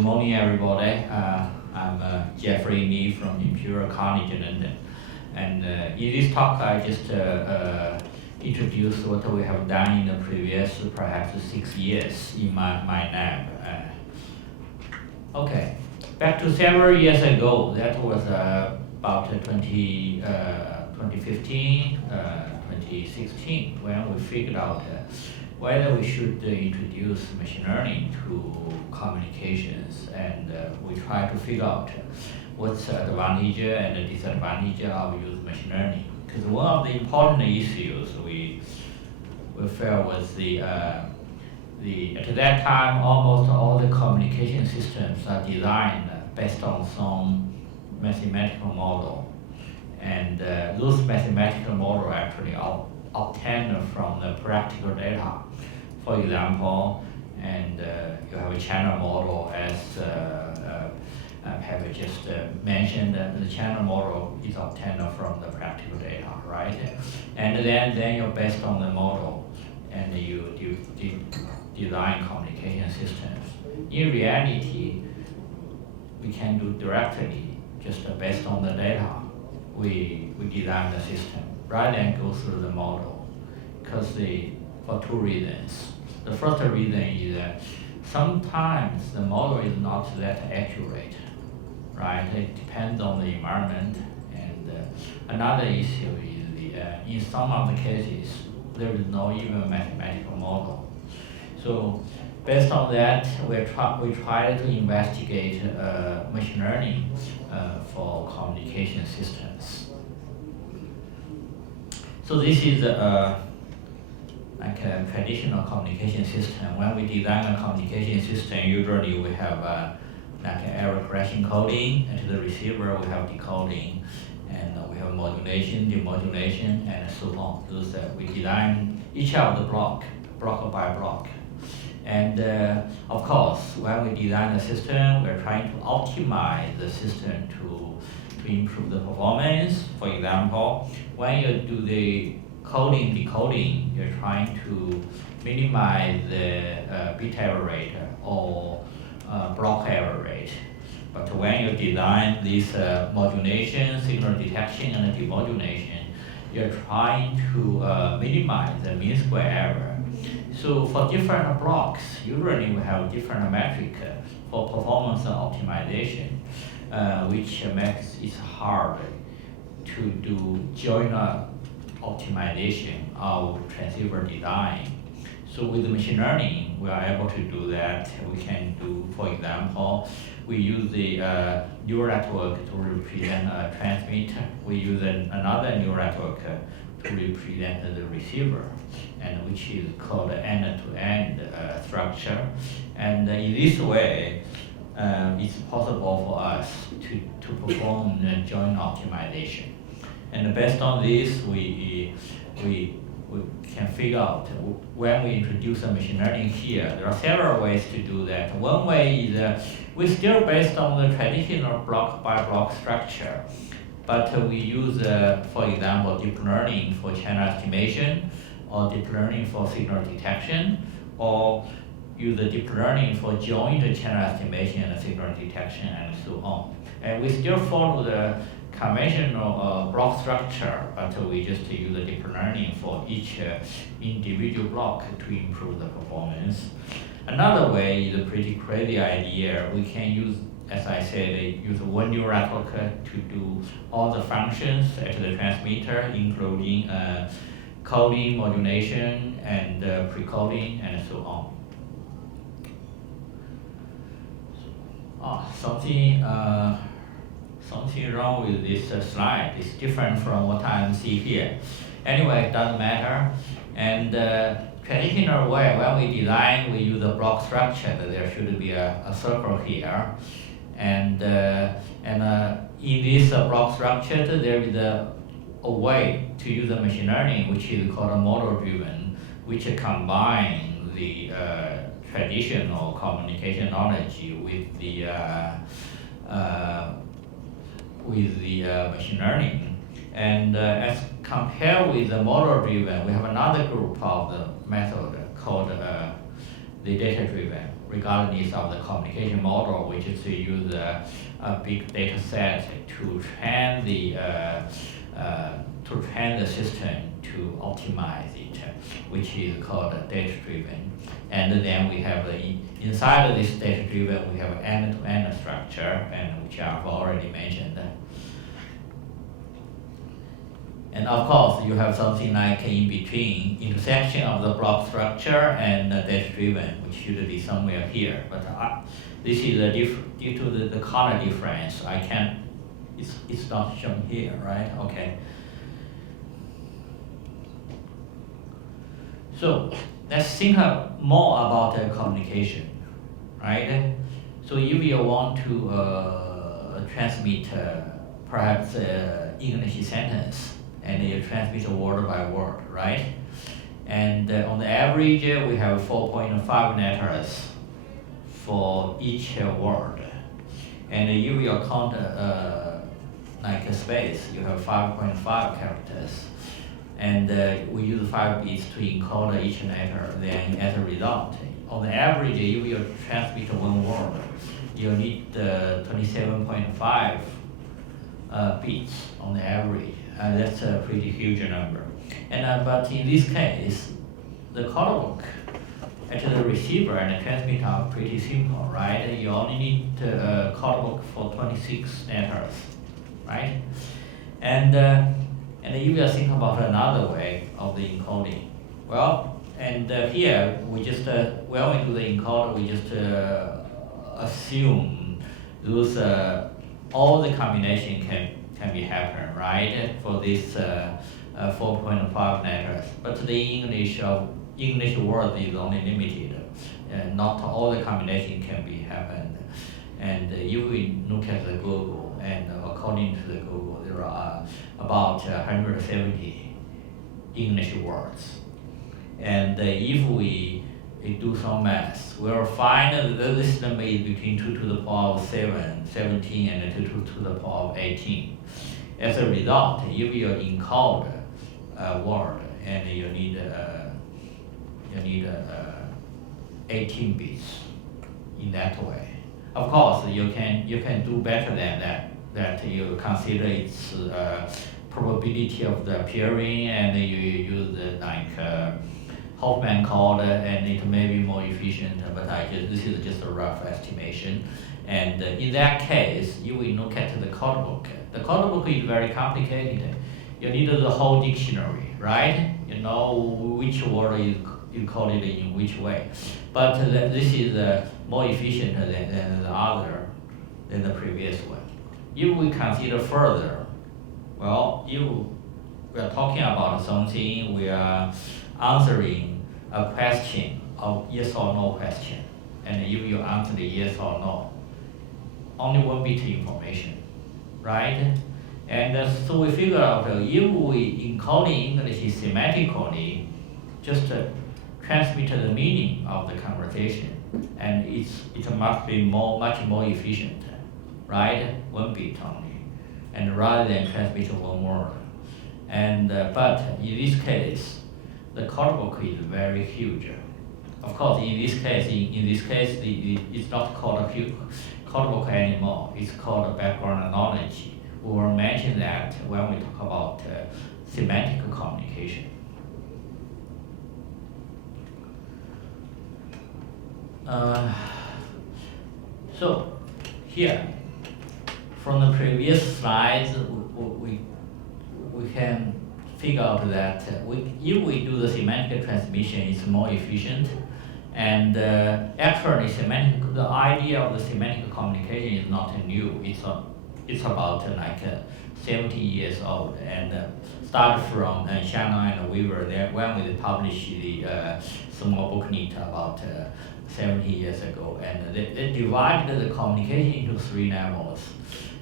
Good morning, everybody. I'm Geoffrey from Imperial College London. And in this talk, I just introduce what we have done in the previous, perhaps 6 years in my lab. Okay, back to several years ago, that was about 2015, 2016, when we figured out whether we should introduce machine learning to communications, and we try to figure out what's the advantage and the disadvantage of using machine learning. Because one of the important issues we felt was at that time, almost all the communication systems are designed based on some mathematical model, and those mathematical models actually obtained from the practical data. For example, and you have a channel model, as have just mentioned. The channel model is obtained from the practical data, right? And then you're based on the model, and you design communication systems. In reality, we can do directly, just based on the data. We design the system rather than go through the model, because for two reasons. The first reason is that sometimes the model is not that accurate, right? It depends on the environment. And another issue is in some of the cases, there is no even mathematical model. So based on that, we try to investigate machine learning for communication systems. So this is like a traditional communication system. When we design a communication system, usually we have like error correction coding, and to the receiver we have decoding, and we have modulation, demodulation, and so on. Those we design each of the block by block. And of course, when we design the system, we're trying to optimize the system to improve the performance. For example, when you do the coding, decoding, you're trying to minimize the bit error rate or block error rate. But when you design this modulation, signal detection, and demodulation, you're trying to minimize the mean square error. So for different blocks, usually we have different metric for performance optimization, which makes it hard to do joint optimization of transceiver design. So with machine learning, we are able to do that. We can do, for example, we use the neural network to represent a transmitter. We use another neural network to represent the receiver, and which is called end-to-end structure. And in this way, it's possible for us to perform the joint optimization. And based on this, we can figure out when we introduce a machine learning here. There are several ways to do that. One way is we're still based on the traditional block by block structure, but we use, for example, deep learning for channel estimation, or deep learning for signal detection, or use the deep learning for joint channel estimation and signal detection, and so on. And we still follow the conventional block structure, but we just use the deep learning for each individual block to improve the performance. Another way is a pretty crazy idea. We can use, as I said, use one neural network to do all the functions at the transmitter, including coding, modulation, and pre-coding, and so on. Something wrong with this slide. It's different from what I see here. Anyway, it doesn't matter. And traditional way, when we design, we use a block structure. There should be a circle here. And in this block structure, there is a way to use the machine learning, which is called a model-driven, which combines the traditional communication knowledge with the machine learning. And as compared with the model-driven, we have another group of the method called the data-driven. regardless of the communication model, which is to use a big data set to train the system to optimize it, which is called data-driven. And then we have inside of this data-driven, we have end-to-end structure, and which I've already mentioned. And of course, you have something like in between intersection of the block structure and data-driven, which should be somewhere here. But this is due to the color difference. I can't. It's not shown here, right? Okay. So let's think more about communication, right? So if you want to transmit perhaps English sentence, and you transmit word by word, right? And on the average, we have 4.5 letters for each word. And if you count like a space, you have 5.5 characters. And we use 5 bits to encode each letter. Then as a result, on the average, if you transmit one word, you need 27.5 bits on the average. That's a pretty huge number. And but in this case, the codebook at the receiver and the transmitter are pretty simple, right? You only need a codebook for 26 letters, right? And if you think about another way of the encoding, well, and here we just when we do the encoder, we just assume those all the combination can be happen, right? For this 4.5 letters, but the English word is only limited. Not all the combination can be happened. And if we look at the Google, and according to the Google, there are about 170 English words. And if we do some math, we'll find that this number is between 2 to the power of 17, and 2 to the power of 18. As a result, if you encode a word, and you need 18 bits in that way. Of course, you can do better than that. That you consider its probability of the appearing, and you use Hoffman code, and it may be more efficient. But this is just a rough estimation. And in that case, you will look at the codebook. The codebook is very complicated. You need the whole dictionary, right? You know which word is encoded in which way. But this is more efficient than the previous one. If we consider further, well, we are talking about something, we are answering a question of yes or no question. And if you answer the yes or no, only 1 bit information, right? And so we figure out if we encode in English semantically, just transmit the meaning of the conversation, and it must be much more efficient, right? 1 bit only, and rather than transmit one word. And but in this case, the codebook is very huge. Of course, in this case, it's not called a codebook anymore. It's called background knowledge. We will mention that when we talk about semantic communication. So here, from the previous slides, we can figure out that if we do the semantic transmission, it's more efficient. And actually, the idea of the semantic communication is not new. It's about 70 years old, and started from Shannon and Weaver. When we published the small booklet about 70 years ago, and they divided the communication into 3 levels,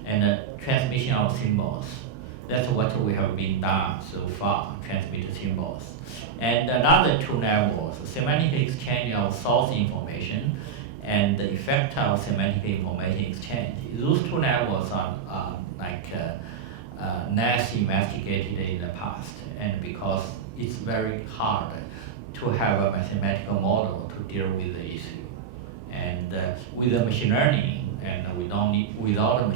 and transmission of symbols. That's what we have been done so far, transmit symbols. And another 2 levels, semantic exchange of source information and the effect of semantic information exchange. Those 2 levels are less investigated in the past, and because it's very hard to have a mathematical model to deal with the issue. And with the machine learning, and we don't need, without a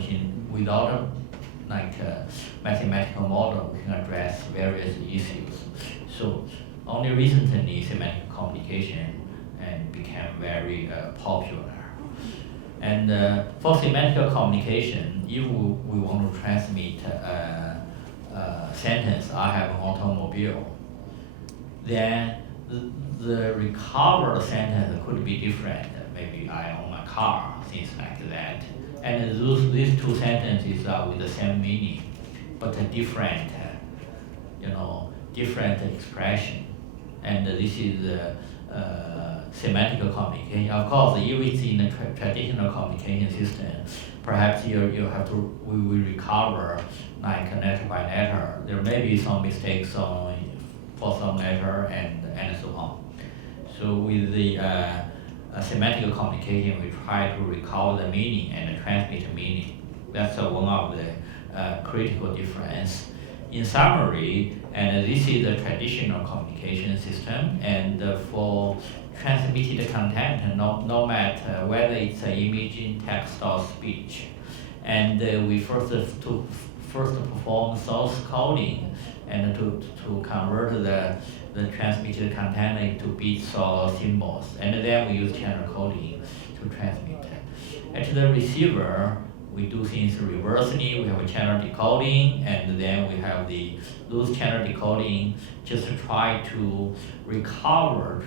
mathematical model, we can address various issues. So only recently semantic communication and became very popular. And for semantic communication, if we want to transmit a sentence, I have an automobile, then the recovered sentence could be different. Maybe I own a car, things like that. And these two sentences are with the same meaning, but a different, different expression. And this is semantic communication. Of course, if it's in a traditional communication system, perhaps you have to, we will recover like letter by letter. There may be some mistakes for some letter and so on. So with the semantic communication, we try to recall the meaning and transmit the meaning. That's one of the critical difference. In summary, and this is the traditional communication system, and for transmitted content, no matter whether it's imaging, text, or speech, and we first perform source coding and to convert the transmitted content into bits or symbols, and then we use channel coding to transmit. At the receiver, we do things reversely. We have a channel decoding, and then we have those channel decoding just to try to recover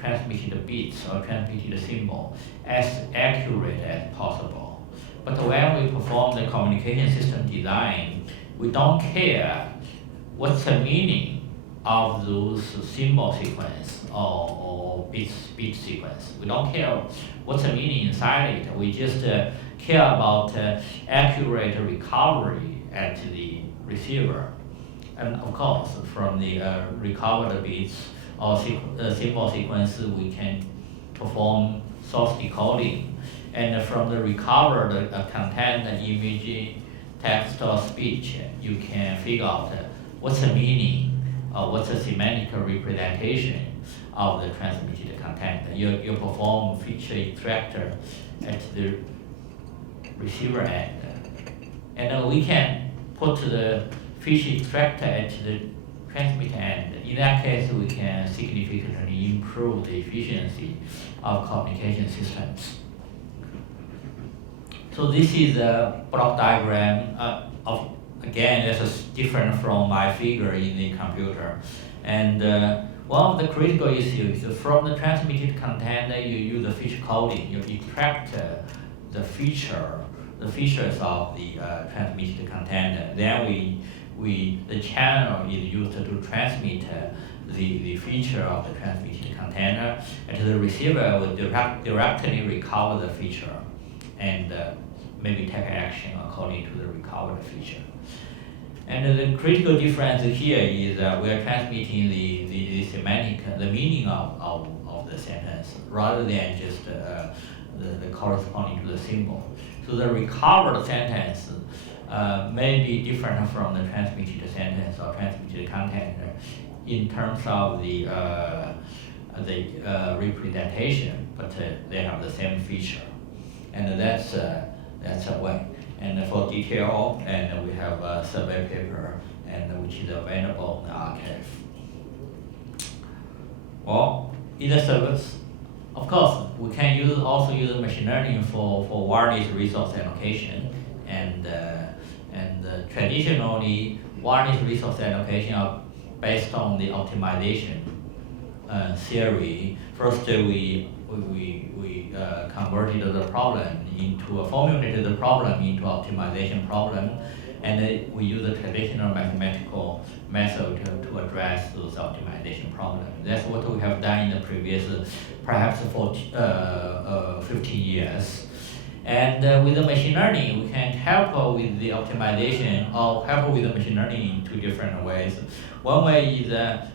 transmitted bits or transmitted symbol as accurate as possible. But when we perform the communication system design, we don't care what's the meaning of those symbol sequence or bit sequence. We don't care what's the meaning inside it. We just care about accurate recovery at the receiver. And of course, from the recovered bits or symbol sequence, we can perform source decoding. And from the recovered content, image, text, or speech, you can figure out what's the meaning or what's the semantic representation of the transmitted content. You perform feature extractor at the receiver end. And we can put the feature extractor at the transmit end. In that case, we can significantly improve the efficiency of communication systems. So this is a block diagram again, this is different from my figure in the computer. And one of the critical issues is from the transmitted content, you use the feature coding. You extract the features of the transmitted content. Then the channel is used to transmit the feature of the transmitted content, and the receiver will directly recover the feature and maybe take action according to the recovered feature. And the critical difference here is we are transmitting the semantic, the meaning of the sentence, rather than just the corresponding to the symbol. So the recovered sentence may be different from the transmitted sentence or transmitted content in terms of the representation, but they have the same feature, and that's a way. And for detail, and we have a survey paper, and which is available in the archive. Well, in the service, of course, we can also use machine learning for wireless resource allocation, and traditionally wireless resource allocation are based on the optimization theory. First, we converted the problem formulated the problem into optimization problem, and we use a traditional mathematical method to address those optimization problems. That's what we have done in the previous, perhaps 15 years. And with the machine learning, we can help with the optimization or help with the machine learning in two different ways. One way is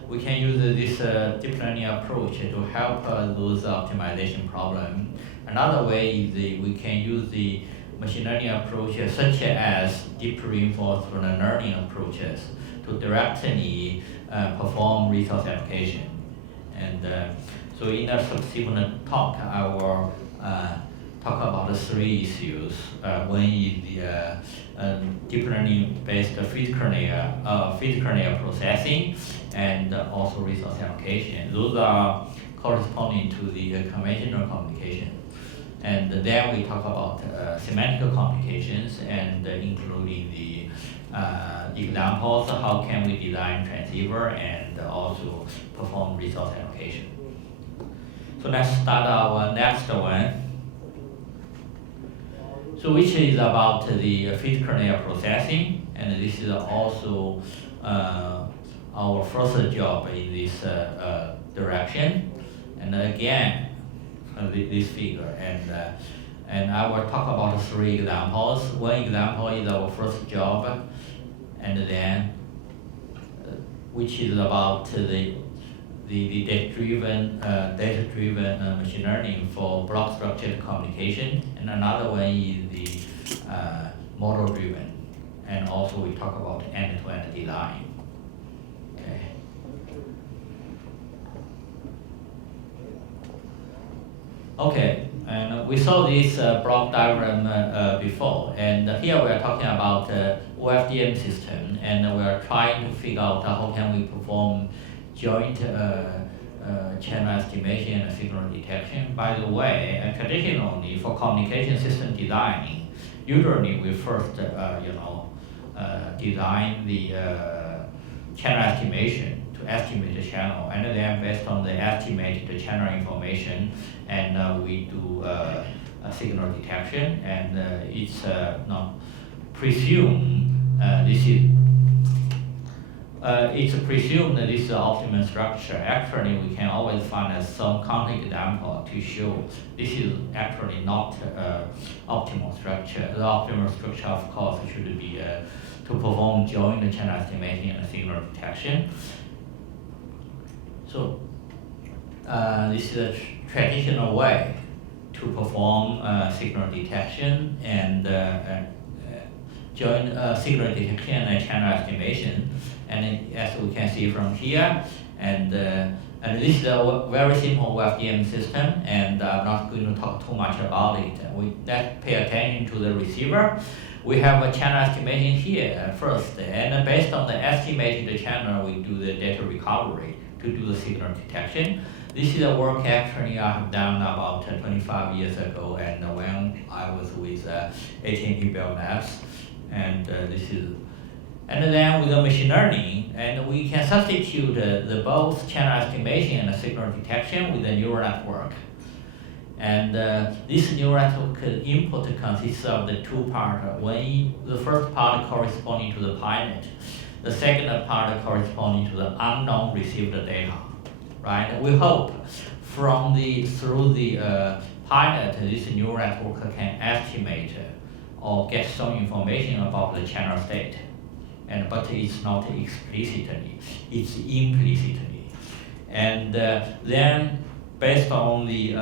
we can use this deep learning approach to help those optimization problems. Another way is we can use the machine learning approaches such as deep reinforcement learning approaches to directly perform resource allocation. And so in a subsequent talk, I will talk about the three issues. One is the deep learning based physical layer processing and also resource allocation. Those are corresponding to the conventional communication. And then we talk about semantic communications and including the examples, how can we design transceiver and also perform resource allocation. So let's start our next one. So which is about the physical layer processing, and this is also our first job in this direction. And again, this figure, and I will talk about three examples. One example is our first job, and then which is about the data-driven machine learning for block structured communication, and another one is the model-driven, and also we talk about end-to-end design. Okay. Okay, and we saw this block diagram before, and here we are talking about OFDM system, and we are trying to figure out how can we perform joint channel estimation and signal detection. By the way, traditionally for communication system designing, usually we first design the channel estimation to estimate the channel, and then based on the estimated channel information, and we do a signal detection, and it's not presumed it's presumed that this is optimum structure. Actually, we can always find some counterexample to show this is actually not optimal structure. The optimal structure, of course, should be to perform joint channel estimation and signal detection. So this is a traditional way to perform signal detection and joint signal detection and channel estimation. And as we can see from here, and this is a very simple WebDM system, and I'm not going to talk too much about it. Let's pay attention to the receiver. We have a channel estimation here first, and based on the estimated channel, we do the data recovery to do the signal detection. This is a work actually I have done about 25 years ago, and when I was with AT&T Bell Labs, and this is. And then with the machine learning, and we can substitute the both channel estimation and signal detection with the neural network. And this neural network input consists of the two parts. The first part corresponding to the pilot, the second part corresponding to the unknown received data, right? We hope through the pilot, this neural network can estimate or get some information about the channel state. But it's not explicitly, it's implicitly. And then based on the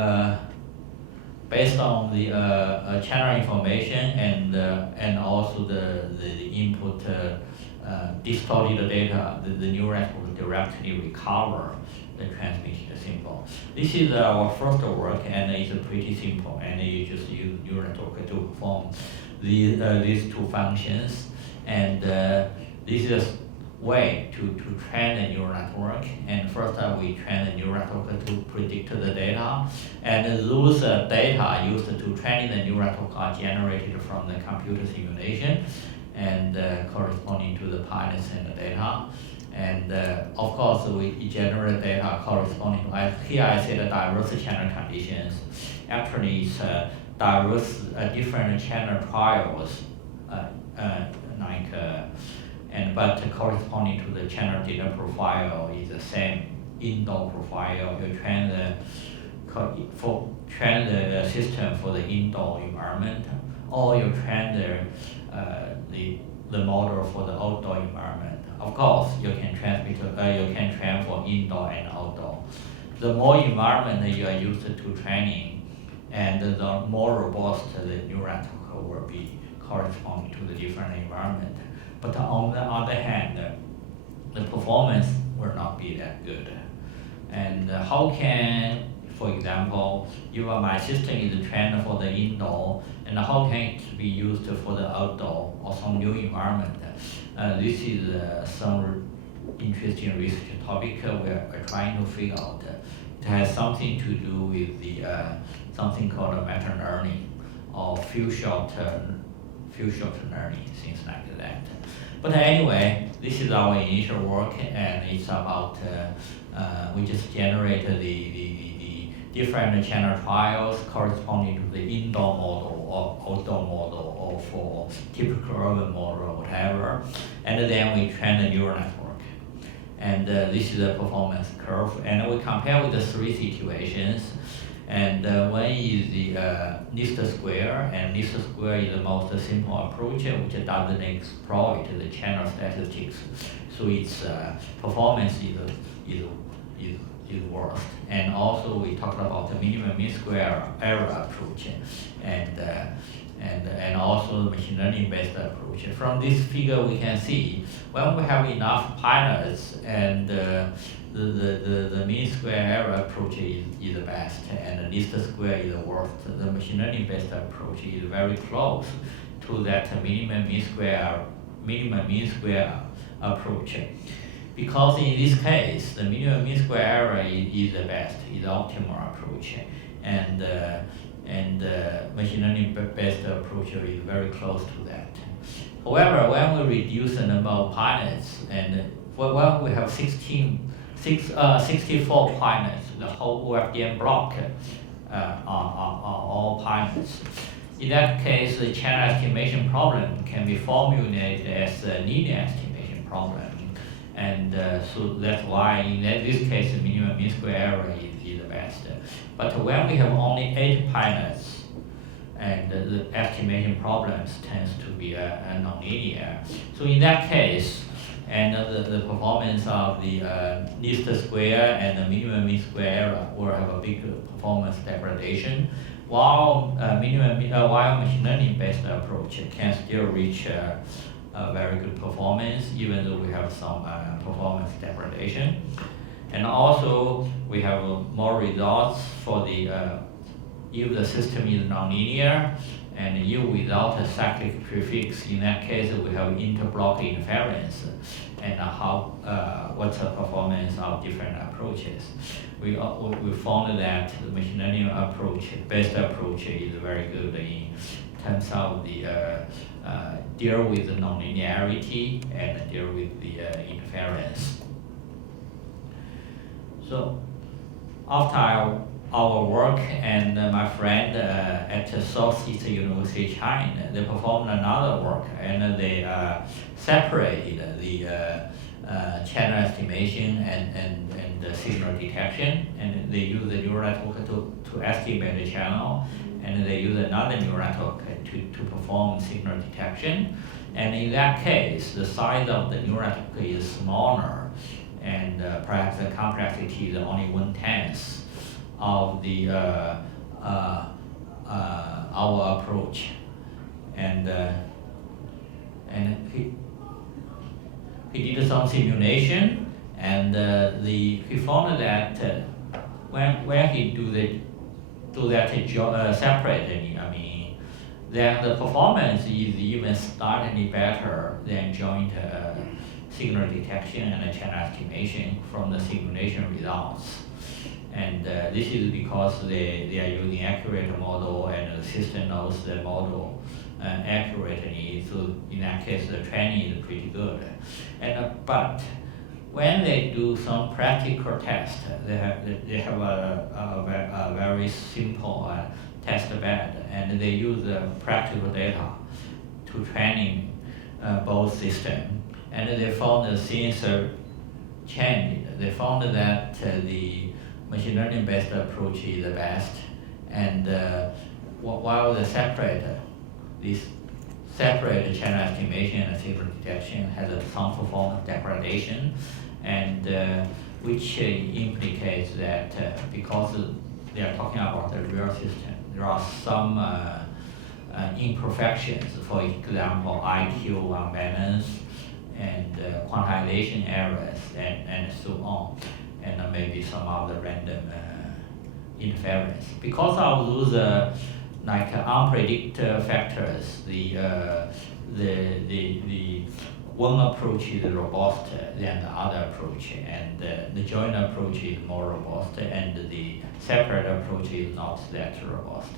channel information and also the input distorted data, the neural network directly recover the transmitted symbol. This is our first work, and it's pretty simple, and you just use neural network to perform these two functions. And this is a way to train the neural network. And first we train the neural network to predict the data. And those data used to train the neural network are generated from the computer simulation and corresponding to the pilots and the data. And of course, we generate data corresponding to, here I say the diverse channel conditions. Actually, it's diverse different channel trials. But corresponding to the channel data profile is the same indoor profile. You train the system for the indoor environment, or you train the model for the outdoor environment. Of course, you can train for indoor and outdoor. The more environment you are used to training, and the more robust the neural network will be corresponding to the different environment. But on the other hand, the performance will not be that good. And how can for example, if my system is trained for the indoor, and how can it be used for the outdoor or some new environment? This is some interesting research topic we're trying to figure out. It has something to do with the something called meta learning or few shot learning, things like that. But anyway, this is our initial work, and it's about we just generated the different channel trials corresponding to the indoor model or outdoor model or for typical urban model or whatever, and then we train the neural network. And this is the performance curve, and we compare with the three situations. And one is the least square, and least square is the most simple approach, which doesn't exploit the channel statistics, so its performance is worst. And also we talked about the minimum mean square error approach, and also the machine learning based approach. From this figure we can see when we have enough pilots, and the mean square error approach is the best, and the least square is the worst. The machine learning based approach is very close to that minimum mean square approach. Because in this case, the minimum mean square error is the best, is the optimal approach, and machine learning based approach is very close to that. However, when we reduce the number of pilots, and when we have 64 pilots, the whole OFDM block are all pilots. In that case, the channel estimation problem can be formulated as a linear estimation problem. And so that's why in this case, the minimum mean square error is the best. But when we have only 8 pilots, and the estimation problems tends to be nonlinear. So in that case, and the performance of the least square and the minimum mean square error will have a big performance degradation, while machine learning based approach can still reach a very good performance, even though we have some performance degradation. And also we have more results for the if the system is nonlinear, and if without a cyclic prefix. In that case, we have interblock inference, and what's the performance of different approaches. We found that the machine learning based approach is very good in terms of the deal with the nonlinearity and deal with the interference. So after our work, and my friend at Southeast University China, they performed another work, and they separated the channel estimation and the signal detection, and they use the neural network to estimate the channel, and they use another neural network to perform signal detection. And in that case, the size of the neural network is smaller, and perhaps the complexity is only 1/10 of the our approach, and he did some simulation, and he found that when he do that separately, then the performance is even slightly better than joint signal detection and channel estimation from the simulation results. And this is because they are using accurate model, and the system knows the model accurately. So in that case, the training is pretty good. And but when they do some practical test, they have a very simple test bed, and they use practical data to training both systems. And they found the sensor changed. They found that the machine learning based approach is the best, and while this separate channel estimation and signal detection has some performance degradation, and which implicates that because they are talking about the real system, there are some imperfections, for example, IQ unbalance and quantization errors and so on, and maybe some other random interference. Because of those like unpredicted factors, the one approach is robust than the other approach, and the joint approach is more robust, and the separate approach is not that robust.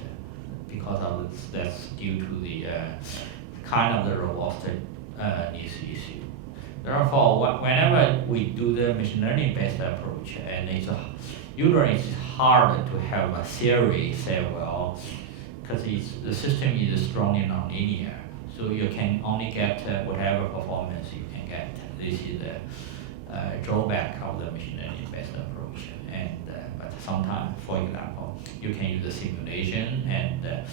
Because of this, that's due to the kind of the robustness issue. Therefore, whenever we do the machine learning based approach, and usually it's hard to have a theory say, well, because the system is strongly nonlinear, so you can only get whatever performance you can get. This is the drawback of the machine learning based approach. And but sometimes, for example, you can use a simulation, and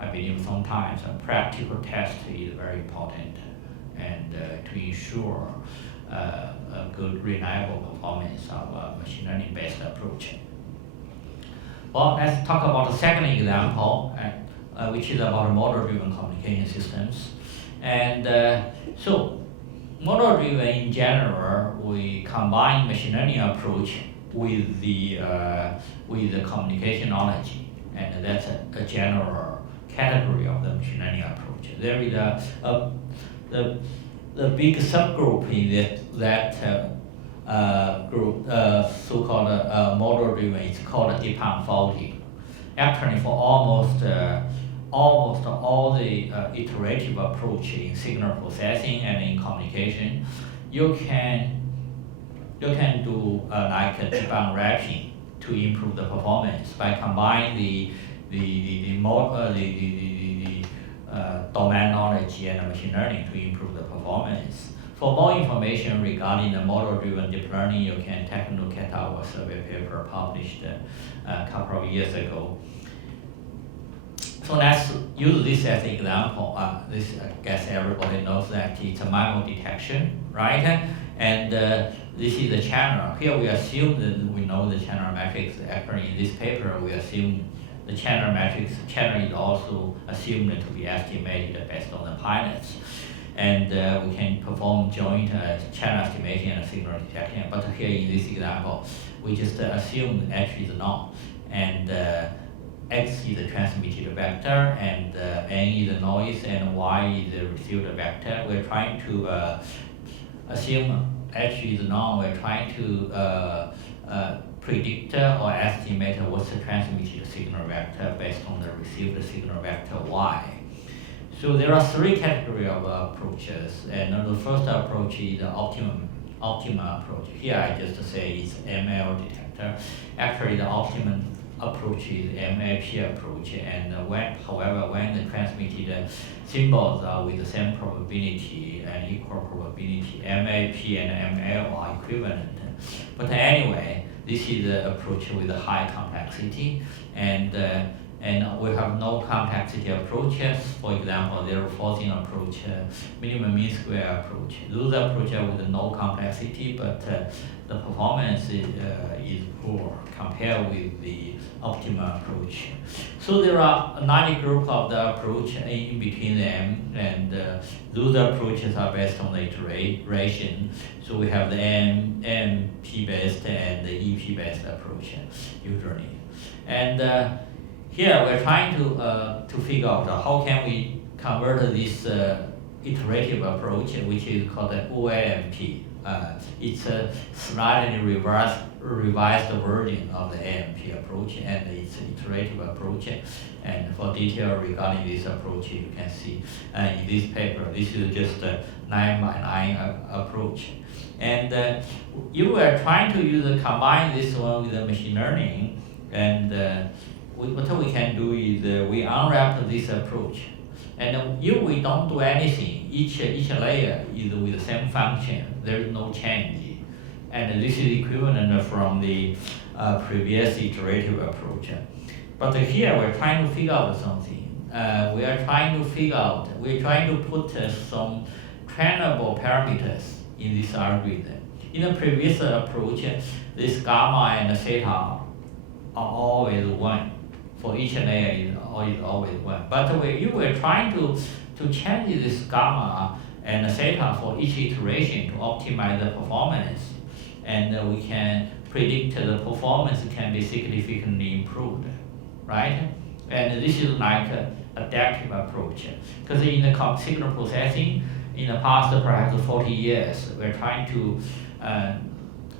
I believe sometimes a practical test is very important, and to ensure a good, reliable performance of a machine learning based approach. Well, let's talk about the second example, which is about model-driven communication systems. And so, model-driven in general, we combine machine learning approach with the communication knowledge, and that's a general category of the machine learning approach. There is the big subgroup in that group, so-called model-driven. It's called deep unfolding. Actually, for almost all the iterative approach in signal processing and in communication, you can do like a deep unwrapping to improve the performance by combining the domain knowledge and machine learning to improve the performance. For more information regarding the model-driven deep learning, you can take a look at our survey paper published a couple of years ago. So let's use this as an example. This, I guess everybody knows that it's a mammal detection, right? And this is the channel. Here we assume that we know the channel matrix. Actually, in this paper, we assume the channel matrix. Channel is also assumed to be estimated based on the pilots. And we can perform joint channel estimation and signal detection. But here in this example, we just assume H is null, and X is the transmitted vector, and N is the noise, and Y is the received vector. We're trying to assume H is null. We're trying to predict or estimate what's the transmitted signal vector based on the received signal vector Y. So there are three categories of approaches, and the first approach is the optimum approach. Here I just say it's ML detector. Actually, the optimum approach is MAP approach, and however, when the transmitted symbols are with the same probability and equal probability, MAP and ML are equivalent. But anyway, this is the approach with a high complexity, and we have no complexity approaches. For example, zero forcing approach, minimum mean square approach. Those approaches with no complexity, but the performance is poor compared with the optimal approach. So there are a 90 group of the approach in between them, and those approaches are based on the iteration. So we have the MP based and the EP based approach usually. And here we're trying to figure out how can we convert this iterative approach, which is called the OAMP. It's a slightly revised version of the AMP approach, and it's an iterative approach. And for detail regarding this approach, you can see in this paper. This is just a 9x9 approach. And you were trying to combine this one with the machine learning, and what we can do is we unwrap this approach, and if we don't do anything, each layer is with the same function. There is no change, and this is equivalent from the previous iterative approach. But here we're trying to figure out something. We're trying to put some trainable parameters in this algorithm. In the previous approach, this gamma and theta are always 1. For each layer is always 1. But you were trying to change this gamma and theta for each iteration to optimize the performance. And we can predict the performance can be significantly improved, right? And this is like an adaptive approach. Because in the signal processing, in the past perhaps 40 years, we're trying to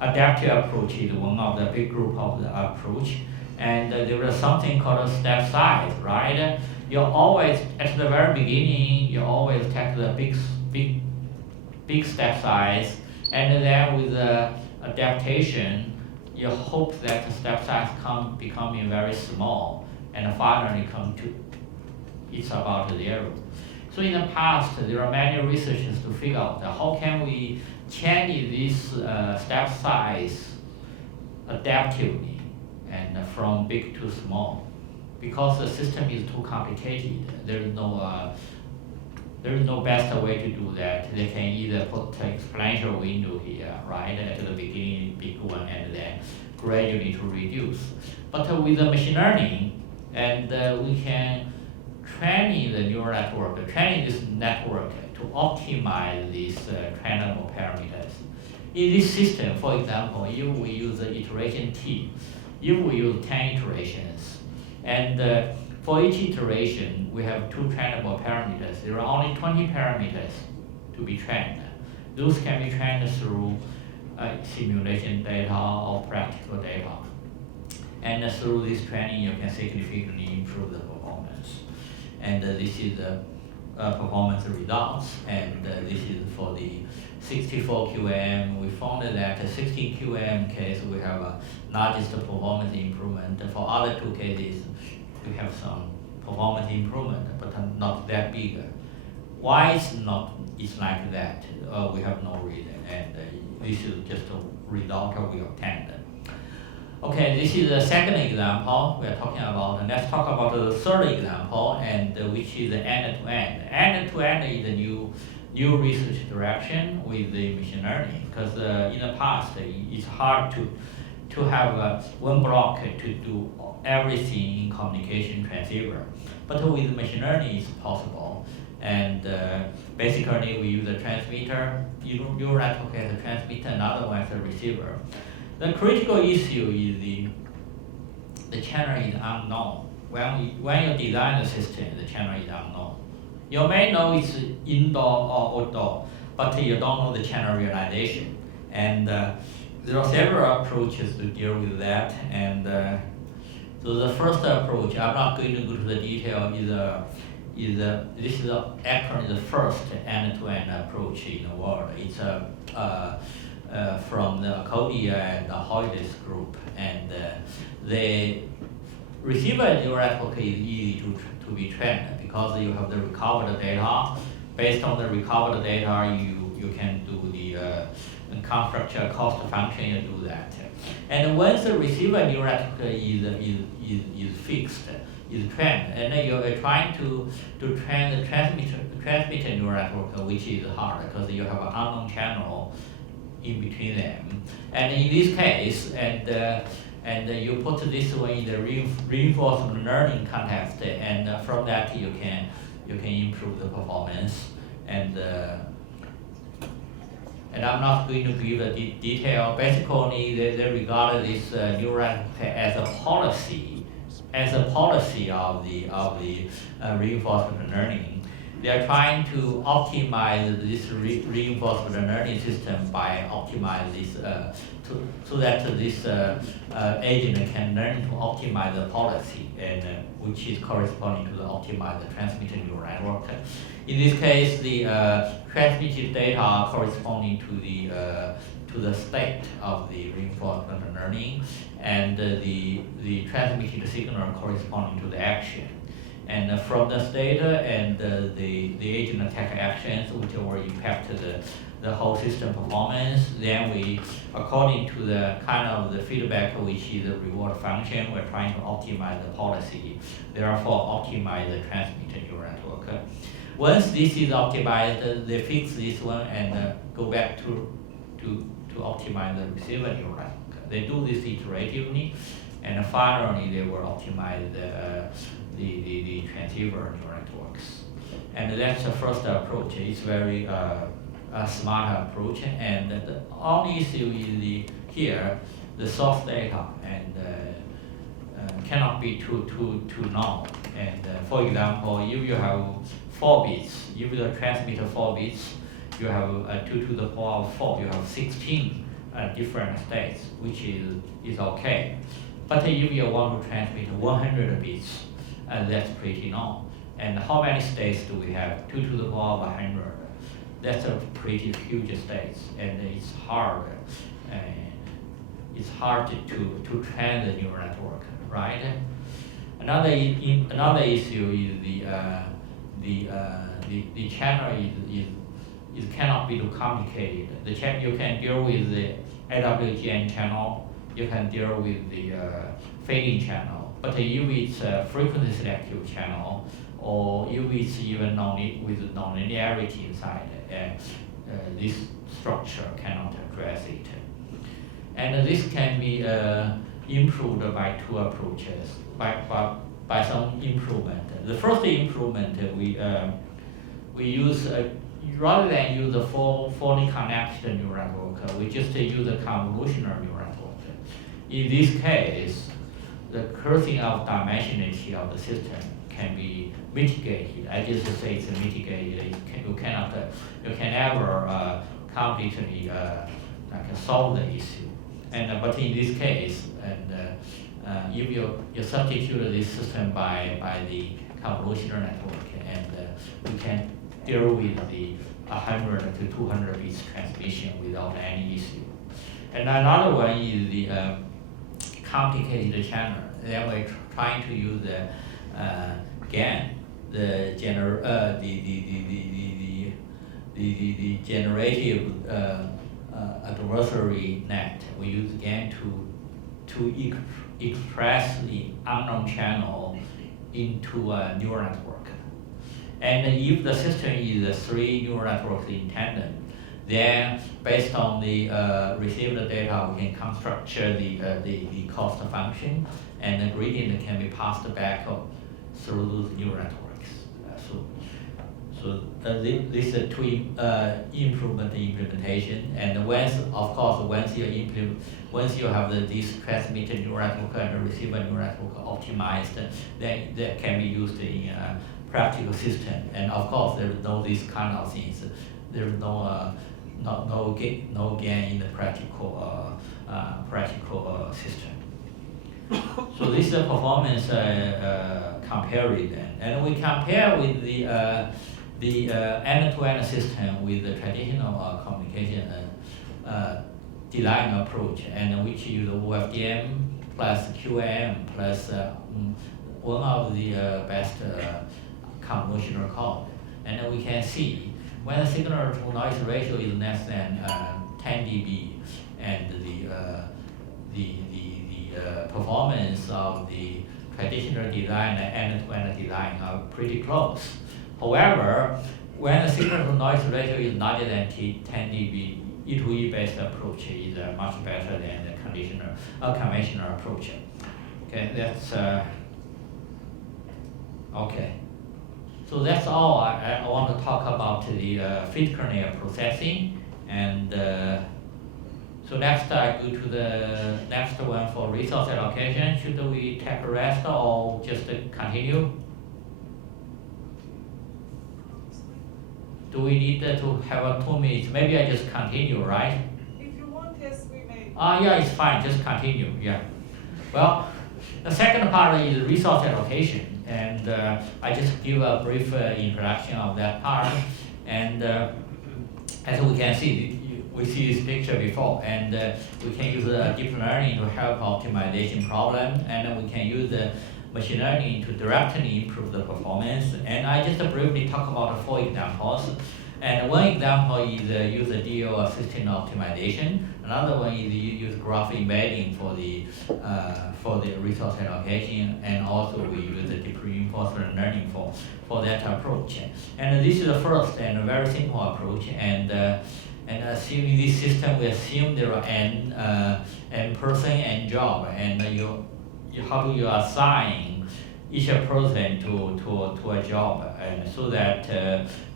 adaptive approach is one of the big group of the approach. And there was something called a step size, right? You always, at the very beginning, you always take the big step size, and then with the adaptation, you hope that the step size becoming very small, and finally come to, it's about 0. So in the past, there are many researchers to figure out how can we change this step size adaptively and from big to small, because the system is too complicated. There is no best way to do that. They can either put an exponential window here, right, at the beginning, big one, and then gradually to reduce. But with the machine learning, and we can train the neural network, train this network to optimize these trainable parameters. In this system, for example, if we use the iteration T, if we use 10 iterations, and for each iteration, we have 2 trainable parameters. There are only 20 parameters to be trained. Those can be trained through simulation data or practical data. And through this training, you can significantly improve the performance. And this is the performance results. And this is for the 64 QM. We found that 16 QM case, we have a largest performance improvement. For other 2 cases, we have some performance improvement, but not that big. Why it's like that? We have no reason, and this is just a result we obtained. Okay, this is the second example we are talking about. And let's talk about the third example, and which is the end-to-end. End-to-end is a new research direction with the machine learning, because in the past it's hard to have one block to do everything in communication transceiver. But with machine learning it's possible. And basically we use a transmitter, neural network as a transmitter, another one as a receiver. The critical issue is the channel is unknown. When you design the system, the channel is unknown. You may know it's indoor or outdoor, but you don't know the channel realization. And there are several approaches to deal with that. And so the first approach, I'm not going to go to the detail, this is actually the first end-to-end approach in the world. It's from the Acodia and the Holidays group, and the receiver neural network is easy to be trained because you have the recovered data. Based on the recovered data, you can do the constructor cost function, you do that. And once the receiver neural network is fixed, is trained, and then you're trying to train the transmitter neural network, which is hard because you have an unknown channel in between them. And in this case, and you put this one in the reinforcement learning context, and from that you can improve the performance. And I'm not going to give the detail. Basically, they regard this neural network as a policy of the reinforcement learning. They are trying to optimize this reinforcement learning system by optimize this so that this agent can learn to optimize the policy, and which is corresponding to the optimized transmitter neural network. In this case, the transmitted data corresponding to the state of the reinforcement learning, and the transmitted signal corresponding to the action. And from this data and the agent take actions which will impact the whole system performance, then we, according to the kind of the feedback which is the reward function, we're trying to optimize the policy, therefore optimize the transmitter neural network. Once this is optimized, they fix this one and go back to optimize the receiver neural network. They do this iteratively, and finally they will optimize the transceiver neural networks. And that's the first approach. It's very a smart approach. And the only issue is here, the source data and cannot be too long. And for example, if you have 4 bits, if you transmit 4 bits, you have 2 to the power of 4, you have 16 different states, which is okay. But if you want to transmit 100 bits, that's pretty long. And how many states do we have? 2 to the power of 100. That's a pretty huge states, and it's hard. It's hard to train the neural network, right? Another issue is the channel is cannot be too complicated. The you can deal with the AWGN channel, you can deal with the fading channel. But if it's a frequency selective channel, or if it's even with nonlinearity inside, this structure cannot address it. And this can be improved by 2 approaches, by some improvement. The first improvement we use, rather than use the fully connected neural network, we just use a convolutional neural network. In this case, the cursing of dimensionality of the system can be mitigated. I just say it's mitigated. You can never completely solve the issue. And but in this case, and if you substitute this system by the convolutional network, and we can deal with the 100 to 200 bits transmission without any issue. And another one is the complicated channel. Then we're trying to use the GAN, the generative adversary net. We use GAN to express the unknown channel into a neural network. And if the system is 3 neural networks in tandem, then based on the received data, we can construct the cost function, and the gradient can be passed back through those neural networks. So this is 2 implementation. And once you have this transmitted neural network and receiver neural network optimized, then that can be used in a practical system. And of course, there is no this kind of things. There is no gain in the practical system. So this is a performance comparison, and we compare with the end-to-end system with the traditional communication design approach, and which use OFDM plus QAM plus one of the best convolutional code. And we can see when the signal to noise ratio is less than 10 dB, and the performance of the traditional design and end-to-end design are pretty close. However, when the signal to noise ratio is larger than 10 dB, E2E based approach is much better than the conventional approach. Okay, that's okay. So that's all I want to talk about the fit kernel processing. And so next I go to the next one for resource allocation. Should we take a rest or just continue? Do we need to have 2 minutes? Maybe I just continue, right? If you want, yes, we may. Yeah, it's fine, just continue, yeah. Well, the second part is resource allocation, and I just give a brief introduction of that part. And as we can see, we see this picture before, and we can use deep learning to help optimization problem, and we can use machine learning to directly improve the performance. And I just briefly talk about 4 examples. And one example is use a DO assisted optimization. Another one is use graph embedding for the resource allocation, and also we use the deep reinforcement learning for that approach. And this is the first and a very simple approach. And assuming this system, we assume there are n person and job, and how do you assign each person to a job, and so that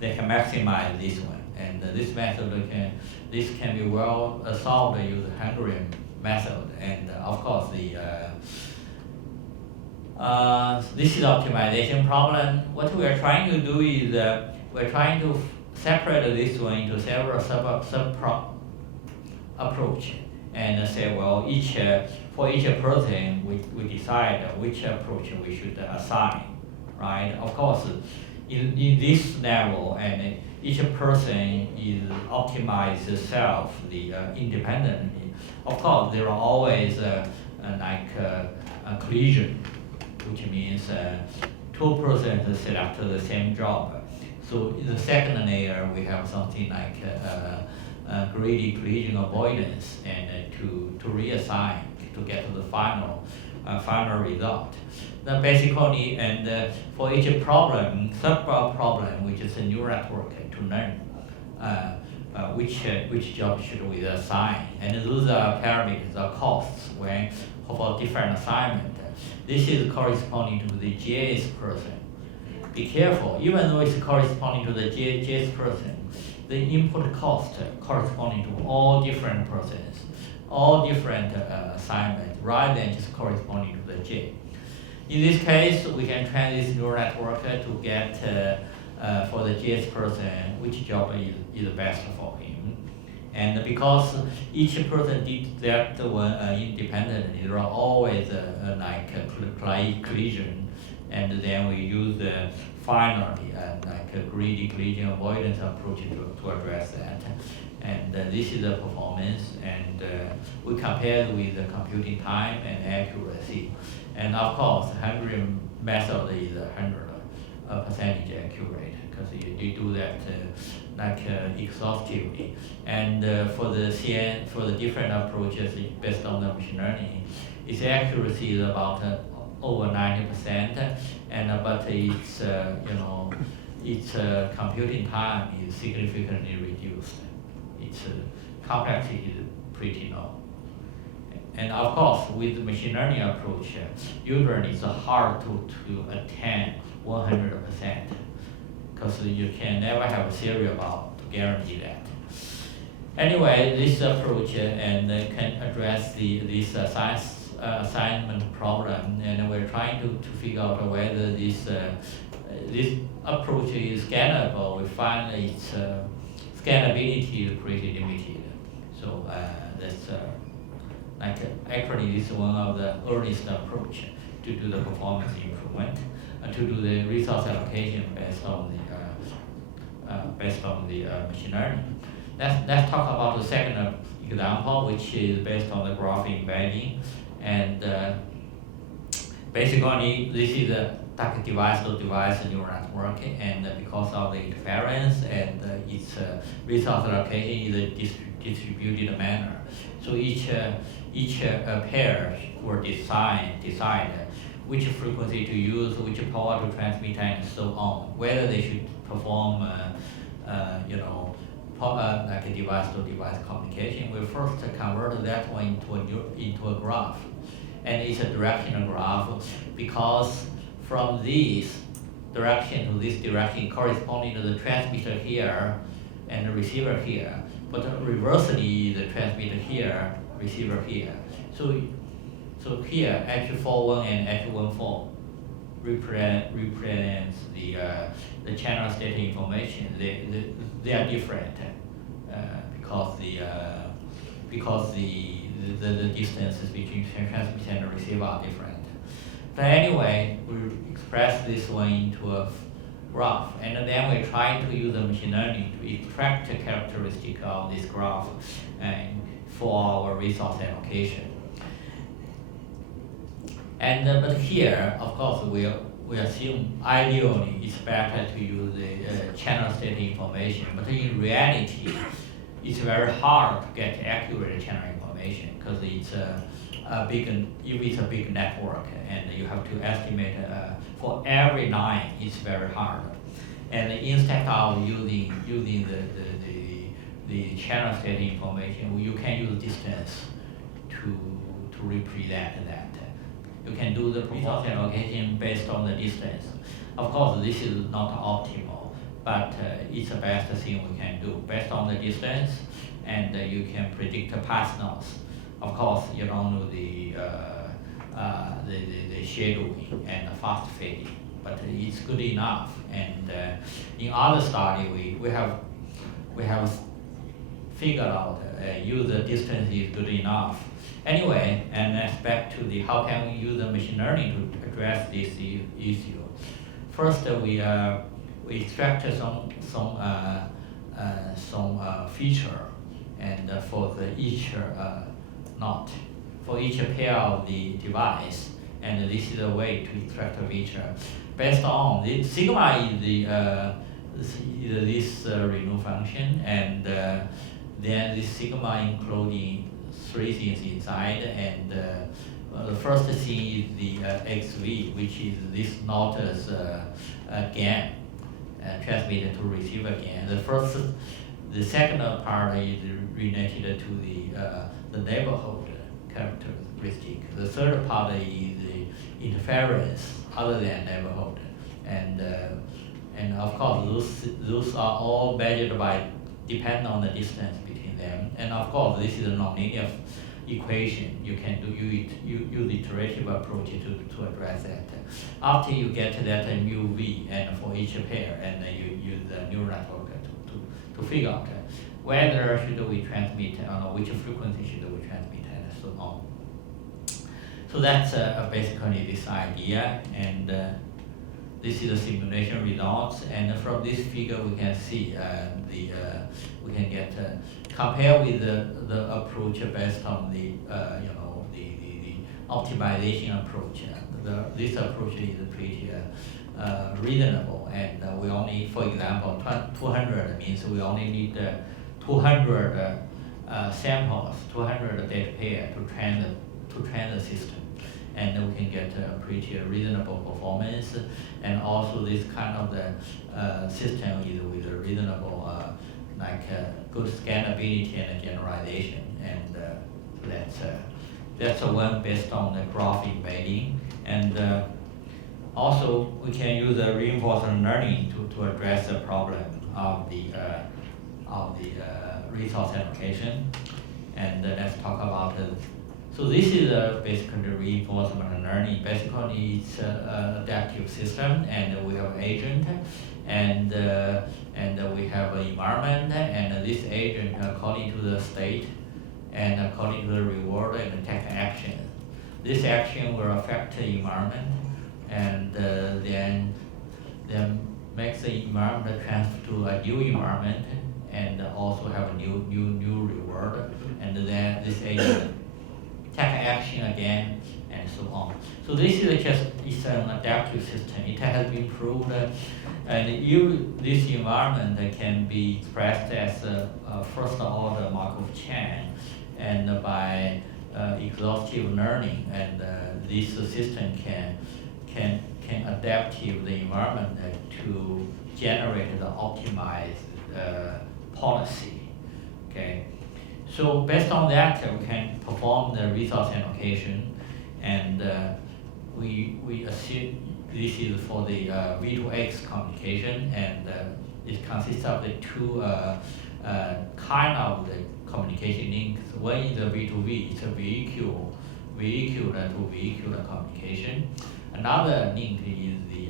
they can maximize this one. And this method this can be well solved using Hungarian method. And of course, this is optimization problem. What we are trying to do is we're trying to separate this one into several sub approach, and say, well, for each person, we decide which approach we should assign, right? Of course, in this level, and each person is optimized self independently. Of course, there are always a collision, which means two persons select the same job. So in the second layer, we have something like greedy collision avoidance, and to reassign to get to the final result. Then basically, and for each problem, sub-problem, which is a neural network to learn which job should we assign, and those are parameters or costs when for different assignment. This is corresponding to the JS person. Be careful, even though it's corresponding to the JS person, the input cost corresponding to all different persons, all different assignments, rather than just corresponding to the J. In this case, we can train this neural network to get for the JS person which job is best for him. And because each person did that one independently, there are always collision, and then we use finally a greedy collision avoidance approach to address that. And this is the performance, and we compared with the computing time and accuracy. And of course, 100 method is 100% accurate, because you do that exhaustively. And for the different approaches based on the machine learning, its accuracy is about over 90%, and but its computing time is significantly reduced. Its complexity is pretty low. And of course, with the machine learning approach, usually it's hard to attain 100%, because you can never have a theory about to guarantee that. Anyway, this approach and can address this assignment problem, and we're trying to figure out whether this approach is scalable. We find its scalability is pretty limited. So that's actually this is one of the earliest approach to do the performance improvement, to do the resource allocation based on the machine learning. Let's talk about the second example, which is based on the graph embedding. And basically, this is a device-to-device neural network, and because of the interference and its resource allocation is a distributed manner. So each pair will decide which frequency to use, which power to transmit, and so on. Whether they should perform, like a device-to-device communication. We first convert that one into a graph, and it's a directional graph, because from this direction to this direction corresponding to the transmitter here and the receiver here, but reversely the transmitter here, receiver here. So here H41 and H14 represents the channel state information. They are different because the distances between transmitter and receiver are different. But anyway, we express this one into a graph, and then we try to use the machine learning to extract the characteristic of this graph for our resource allocation. And but here, of course, we assume ideally it's better to use the channel state information, but in reality, it's very hard to get accurate channel information, because it's a big network, and you have to estimate for every line. It's very hard, and instead of using the channel state information, you can use distance to represent that. You can do the resource allocation based on the distance. Of course, this is not optimal, but it's the best thing we can do based on the distance, and you can predict the path loss. Of course, you don't know the scheduling and the fast fading, but it's good enough. And in other study, we have figured out user distance is good enough. Anyway, and let's back to the how can we use the machine learning to address this issue. First, we extract some feature, and for each knot, for each pair of the device, and this is a way to extract a feature. Based on the sigma is this renewal function, and then this sigma including three things inside, and the first thing is the xv, which is this knot as gain transmitted to receiver gain. The second part is related to the neighborhood characteristic. The third part is the interference other than neighborhood, and of course those are all measured by depend on the distance between them. And of course this is a nonlinear equation. You can use iterative approach to address that. After you get that mu v and for each pair, and you use the neural network to figure out whether should we transmit or which frequency should we transmit and so on. So that's basically this idea, and this is the simulation results. And from this figure we can see we can get compare with the approach based on the the optimization approach. This approach is pretty reasonable, and we only, for example, 200 means we only need 200 samples, 200 data pair to train the system, and we can get a pretty reasonable performance. And also this kind of the system is with a reasonable good scalability and generalization, and that's one based on the graph embedding. And also we can use the reinforcement learning to address the problem of the resource allocation. And let's talk about it. So this is basically reinforcement learning. Basically, it's an adaptive system, and we have agent, and we have an environment, and this agent, according to the state, and according to the reward, and take action. This action will affect the environment, and then makes the environment transfer to a new environment, and also have a new reward, and then this agent take action again, and so on. So this is it's an adaptive system. It has been proved, and this environment can be expressed as a first order Markov chain, and by exhaustive learning, and this system can adapt the environment to generate the optimized policy. Okay. So based on that, we can perform the resource allocation, and we assume this is for the V2X communication, and it consists of the two kind of the communication links. One is the V2V, it's a vehicular to vehicular communication. Another link is the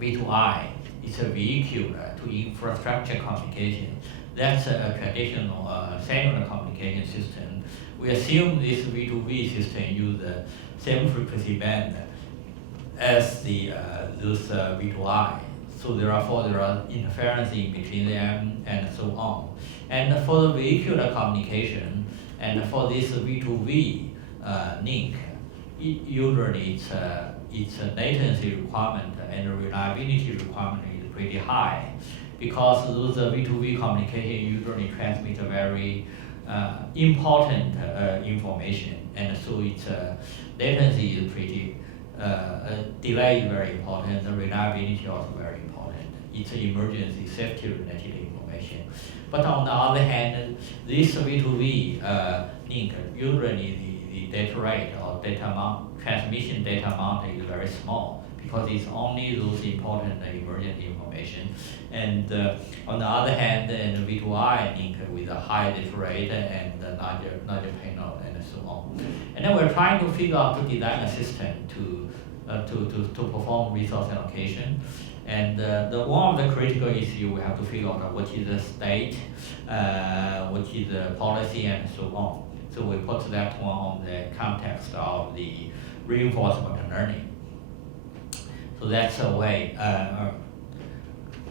V2I, it's a vehicular to infrastructure communication. That's a traditional cellular communication system. We assume this V2V system use the same frequency band as those V2I. So there are interference in between them, and so on. And for the vehicular communication, and for this V2V link, usually its latency requirement and reliability requirement is pretty high, because those V2V communication usually transmit a very important information, and so its latency is pretty, delay is very important, the reliability also very important. It's emergency safety related information. But on the other hand, this V2V link, usually the data rate or data amount, transmission data amount is very small, because it's only those important emergent information. And on the other hand, and V2I link with a high data rate and larger payload and so on. And then we're trying to figure out to design a system to perform resource allocation. And one of the critical issues we have to figure out what is the state, what is the policy, and so on. So we put that one on the context of the reinforcement learning. So that's a way.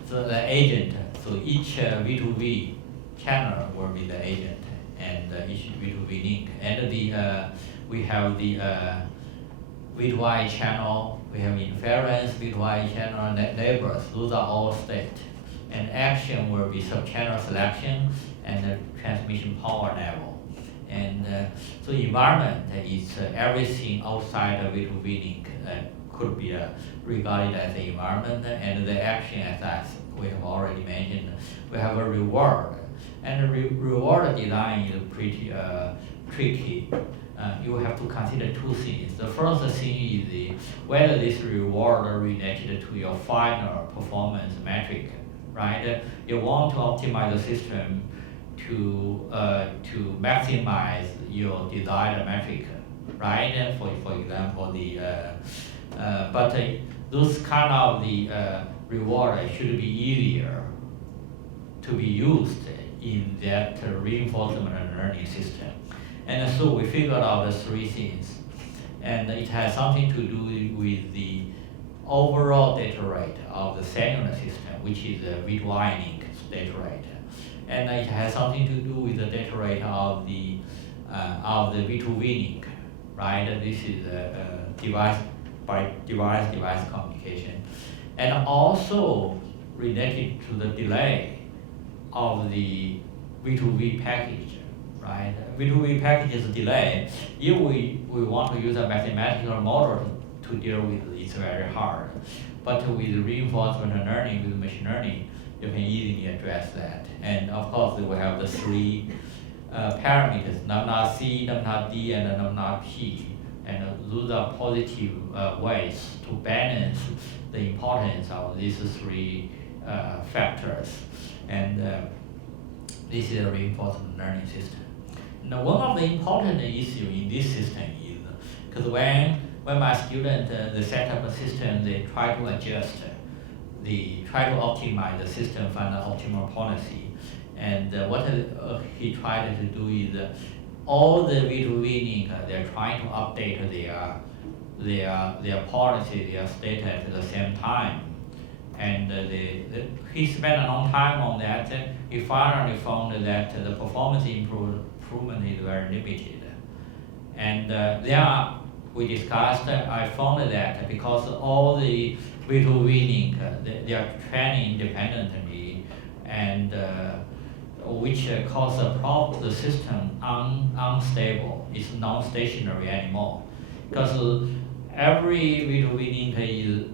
So the agent, so each V2V channel will be the agent, and each V2V link. And we have the V2I channel, we have inference, V2I channel, neighbors. Those are all state. And action will be sub-channel selection and the transmission power level. And so environment is everything outside the V2V link could be regarded as the environment, and the action as we have already mentioned, we have a reward. And the reward design is pretty tricky. You have to consider two things. The first thing is whether this reward are related to your final performance metric, right? You want to optimize the system to maximize your desired metric, right? For example, but those kind of the reward should be easier to be used in that reinforcement learning system. And so we figured out the three things. And it has something to do with the overall data rate of the cellular system, which is the V2I link data rate. And it has something to do with the data rate of the V2V link, right? This is device by device communication. And also related to the delay of the V2V package, right? V2V package is delay. If we want to use a mathematical model to deal with it, it's very hard. But with reinforcement learning, with machine learning, you can easily address that. And of course, we have the three parameters, num C, num D, and num P. And those are positive ways to balance the importance of these three factors. And this is a reinforcement learning system. Now, one of the important issues in this system is, because when my students they set up a system, they try to adjust, they try to optimize the system, find the optimal policy. And what he tried to do is all the V2V link, they're trying to update their policy, their state at the same time. And he spent a long time on that. He finally found that the performance improvement is very limited. And then we discussed, I found that because all the V2V link, they are training independently, and which causes the system unstable. It's non-stationary anymore. Because every V2V link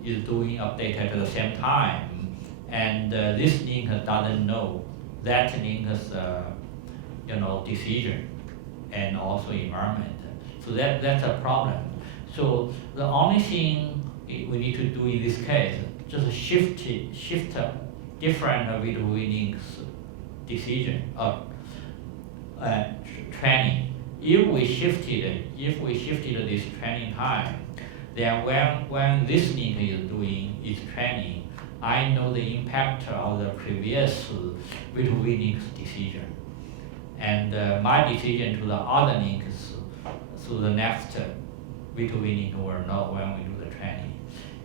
is doing update at the same time, and this link doesn't know that link's decision and also environment. So that's a problem. So the only thing we need to do in this case, just shift different V2V links decision of training. If we shifted this training time, then when this link is doing its training, I know the impact of the previous V2V link's decision. And my decision to the other links, so the next V2V link will know when we do the training.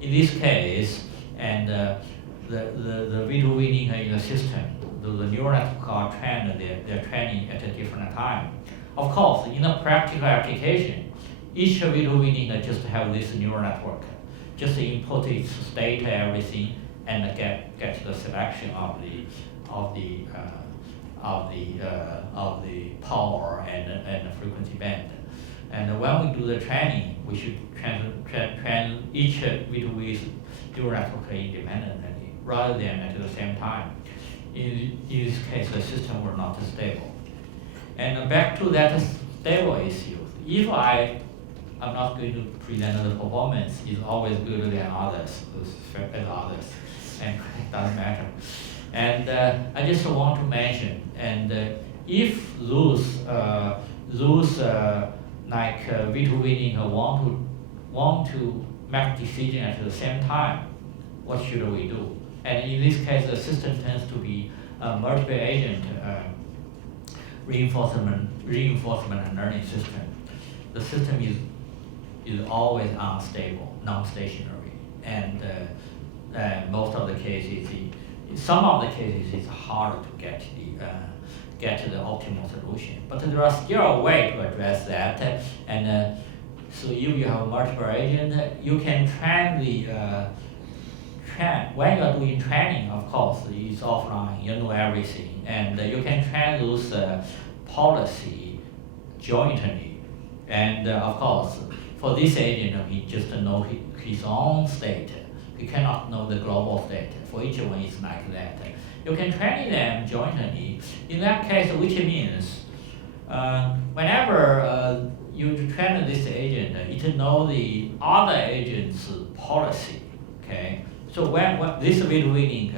In this case, and the V2V link in the system, the neural network are trained, they're training at a different time. Of course, in a practical application, each V2V link just have this neural network, just input its state, everything, and get the selection of the power and the frequency band. And when we do the training, we should train each V2V neural network independently rather than at the same time. In this case, the system will not stable. And back to that stable issue, if I I'm not going to present the performance is always good than others, as others, and it doesn't matter. And I just want to mention, and if those like V2 winning want to make decision at the same time, what should we do? And in this case, the system tends to be a multiple agent reinforcement and learning system. The system is always unstable, non-stationary, and most of the cases, some of the cases, it's hard to get to the optimal solution. But there are still a way to address that, and so if you have multiple agents, you can train when you are doing training, of course, it's offline, you know everything, and you can train those policy jointly. And of course, for this agent, he just know his own state. He cannot know the global state. For each one, it's like that. You can train them jointly. In that case, which means whenever you train this agent, it knows the other agent's policy. Okay. So when this V2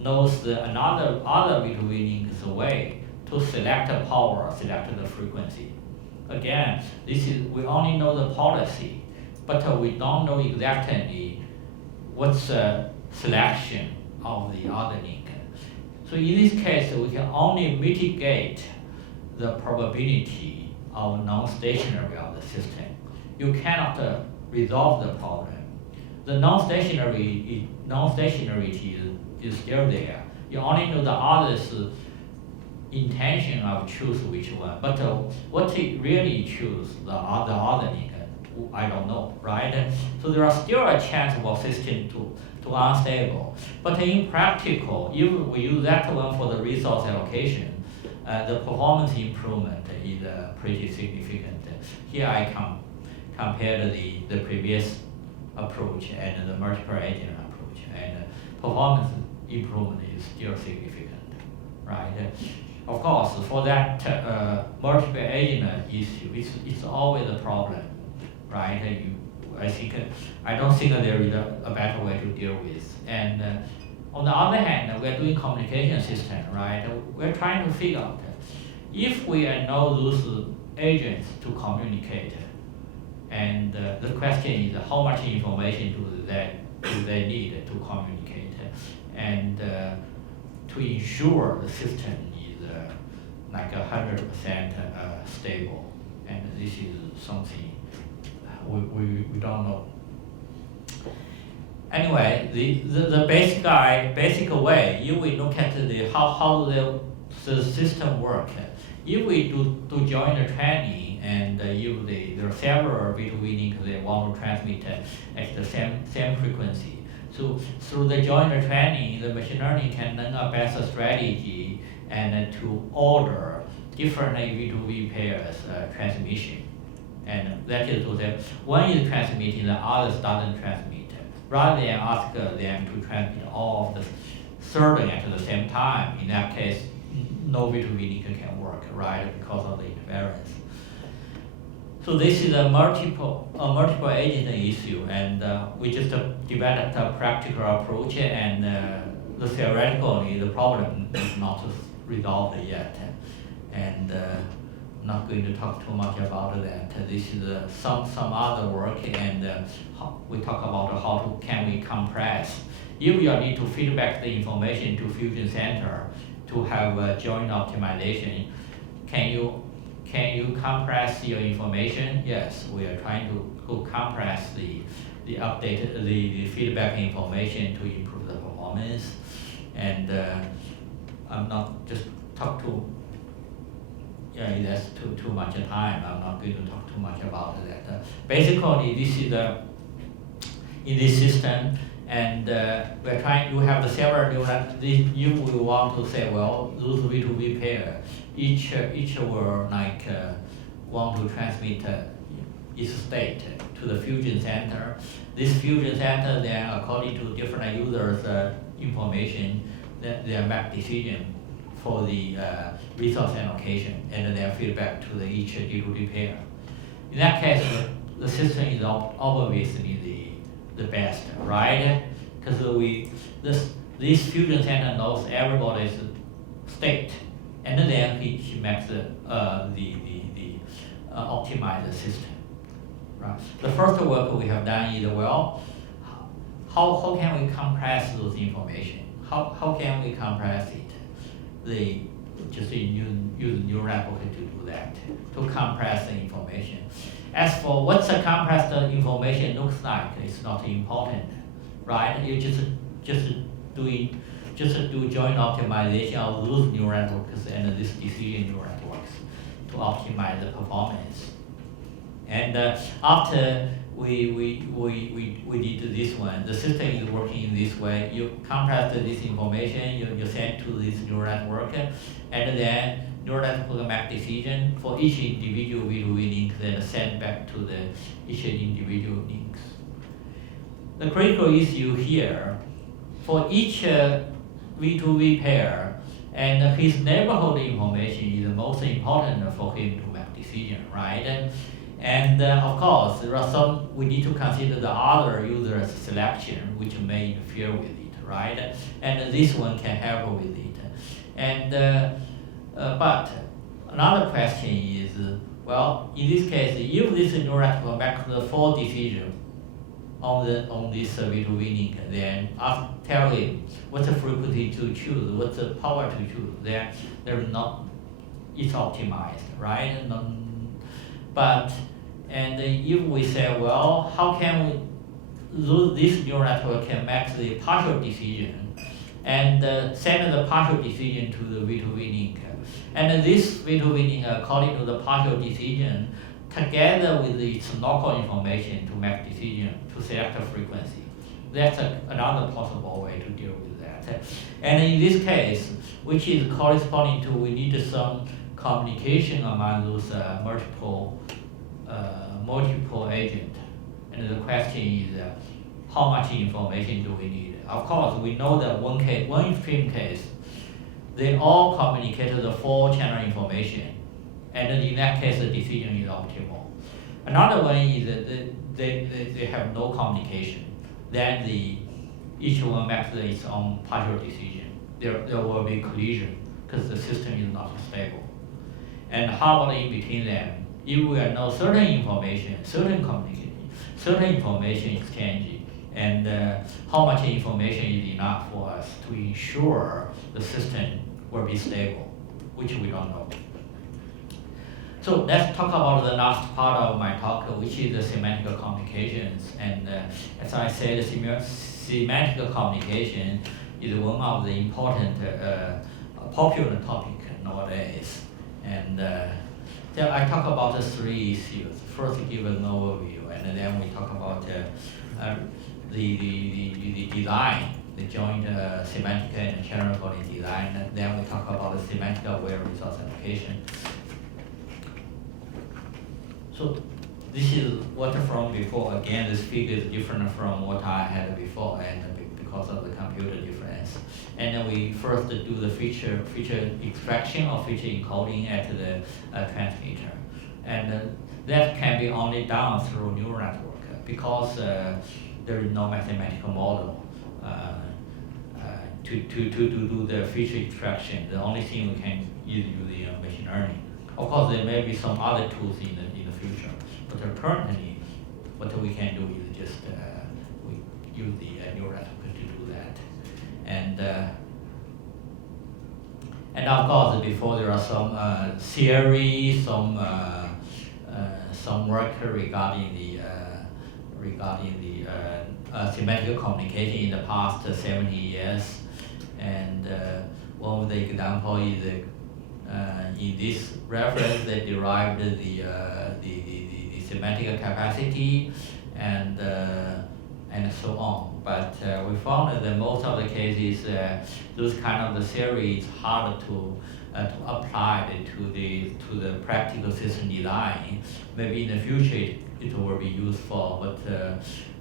knows another V2 way to select a power, select the frequency. Again, we only know the policy, but we don't know exactly what's the selection of the other link. So in this case, we can only mitigate the probability of non-stationary of the system. You cannot resolve the problem. The non-stationarity is still there. You only know the other's intention of choose which one, but what it really choose the other link, I don't know, right? So there are still a chance of a system to unstable. But in practical, if we use that one for the resource allocation, the performance improvement is pretty significant. Here I compare the previous approach and the multiple agent approach, and performance improvement is still significant, right? Of course, for that multiple agent issue, it's always a problem, right? I don't think there is a better way to deal with. And on the other hand, we're doing communication system, right? We're trying to figure out if we know those agents to communicate, and the question is how much information do they need to communicate, and to ensure the system is like 100% stable. And this is something we don't know. Anyway, the basic way, if we look at how the system work, if we do join the training, and if there are several V2V links they want to transmit at the same frequency. So through the joint training, the machine learning can learn a better strategy and to order different V2V pairs transmission. And that is to say, one is transmitting, the others doesn't transmit. Rather than ask them to transmit all of the serving at the same time, in that case, no V2V link can work, right, because of the interference. So this is a multiple agent issue, and we just developed a practical approach, and the theoretically the problem is not resolved yet, and I'm not going to talk too much about that. This is some other work, and we talk about how can we compress. If you need to feedback the information to Fusion Center to have joint optimization, can you compress your information? Yes, we are trying to compress the updated the feedback information to improve the performance. And I'm not just talk to that's too much time. I'm not going to talk too much about that. Basically, this is in this system, and we're trying to have the several neural. You will want to say, well, those V2V pair, each will like want to transmit its state to the fusion center. This fusion center then, according to different users' information, they make decision for the resource allocation and their feedback to each D2D pair. In that case, the system is obviously the best, right? Because this fusion center knows everybody's state, and then he makes the optimize the system, right? The first work we have done is, well, how can we compress those information? How can we compress it? Just use neural network to do that, to compress the information. As for what the compressed information looks like, it's not important, right? You just do joint optimization of those neural networks and this decision neural networks to optimize the performance. And after we did this one, the system is working in this way. You compress this information, you send to this neural network, and then neural network make decision for each individual V2V link, then send back to each individual links. The critical issue here, for each V2V pair, and his neighborhood information is the most important for him to make decision, right? And of course, there are some, we need to consider the other users' selection, which may interfere with it, right? And this one can help with it. And but another question is, well, in this case, if this neural network makes the full decision on this V2V link, then I'll tell him what's the frequency to choose, what's the power to choose. There's not, it's optimized, right? And if we say, well, how can this neural network can make the partial decision and send the partial decision to the V2V link, and this V2V link, according to the partial decision, together with its local information to make decision to select a frequency. That's another possible way to deal with that. And in this case, which is corresponding to, we need some communication among those multiple agents. And the question is, how much information do we need? Of course, we know that one extreme case, they all communicated the full channel information, and in that case, the decision is optimal. Another one is that they have no communication. Then each one makes its own partial decision. There will be collision because the system is not stable. And how about in between them? If we know certain information, certain communication, certain information exchange, and how much information is enough for us to ensure the system will be stable, which we don't know. So let's talk about the last part of my talk, which is the semantic communications. And as I said, semantic communication is one of the important popular topic nowadays. And so I talk about the three issues. First, give an overview, and then we talk about the design, the joint semantic and channel coding design, and then we talk about the semantic aware resource application. So this is what from before. Again, this figure is different from what I had before, and because of the computer difference. And then we first do the feature extraction or feature encoding at the transmitter, and that can be only done through neural network because there is no mathematical model to do the feature extraction. The only thing we can use the machine learning. Of course, there may be some other tools in the future, but currently, what we can do is just we use the neural network to do that. And of course, before there are some theory, some work regarding the semantic communication in the past 70 years. And one of the example is in this reference, they derived the semantic capacity and so on. But we found that most of the cases, those kind of the theory is hard to apply to the practical system design. Maybe in the future it will be useful, but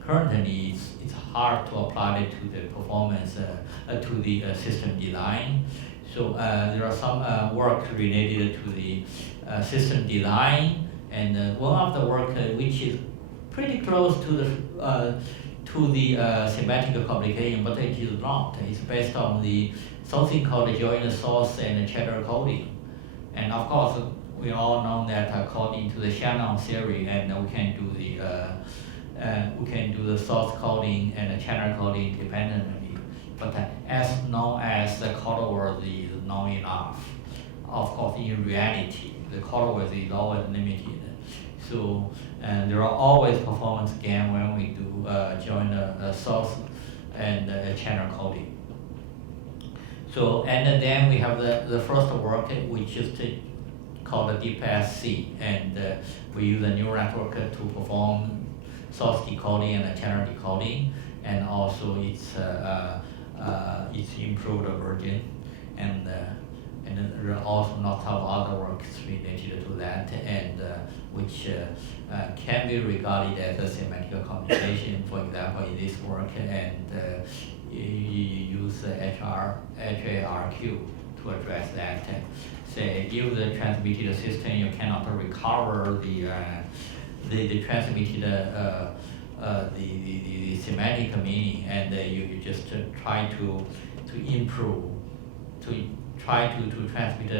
currently it's hard to apply it to the performance to the system design. So there are some work related to the system design, and one of the work which is pretty close to the semantic communication, but it is not. It's based on the something called joint source and channel coding. And of course, we all know that according to the Shannon theory, and we can do the source coding and the channel coding independently. But as long as the code word is not enough, of course, in reality, the code word is always limited. So, and there are always performance gain when we do join a source and channel coding. So, and then we have the first work, which is called DeepSC, and we use a neural network to perform source decoding and channel decoding, and also it's improved version, and there are also lots of other works related to that, and which can be regarded as a semantic communication. For example, in this work, and you use HARQ to address that. Say, if the transmitted system you cannot recover the transmitted the semantic meaning, and you just try to improve, to try to transmit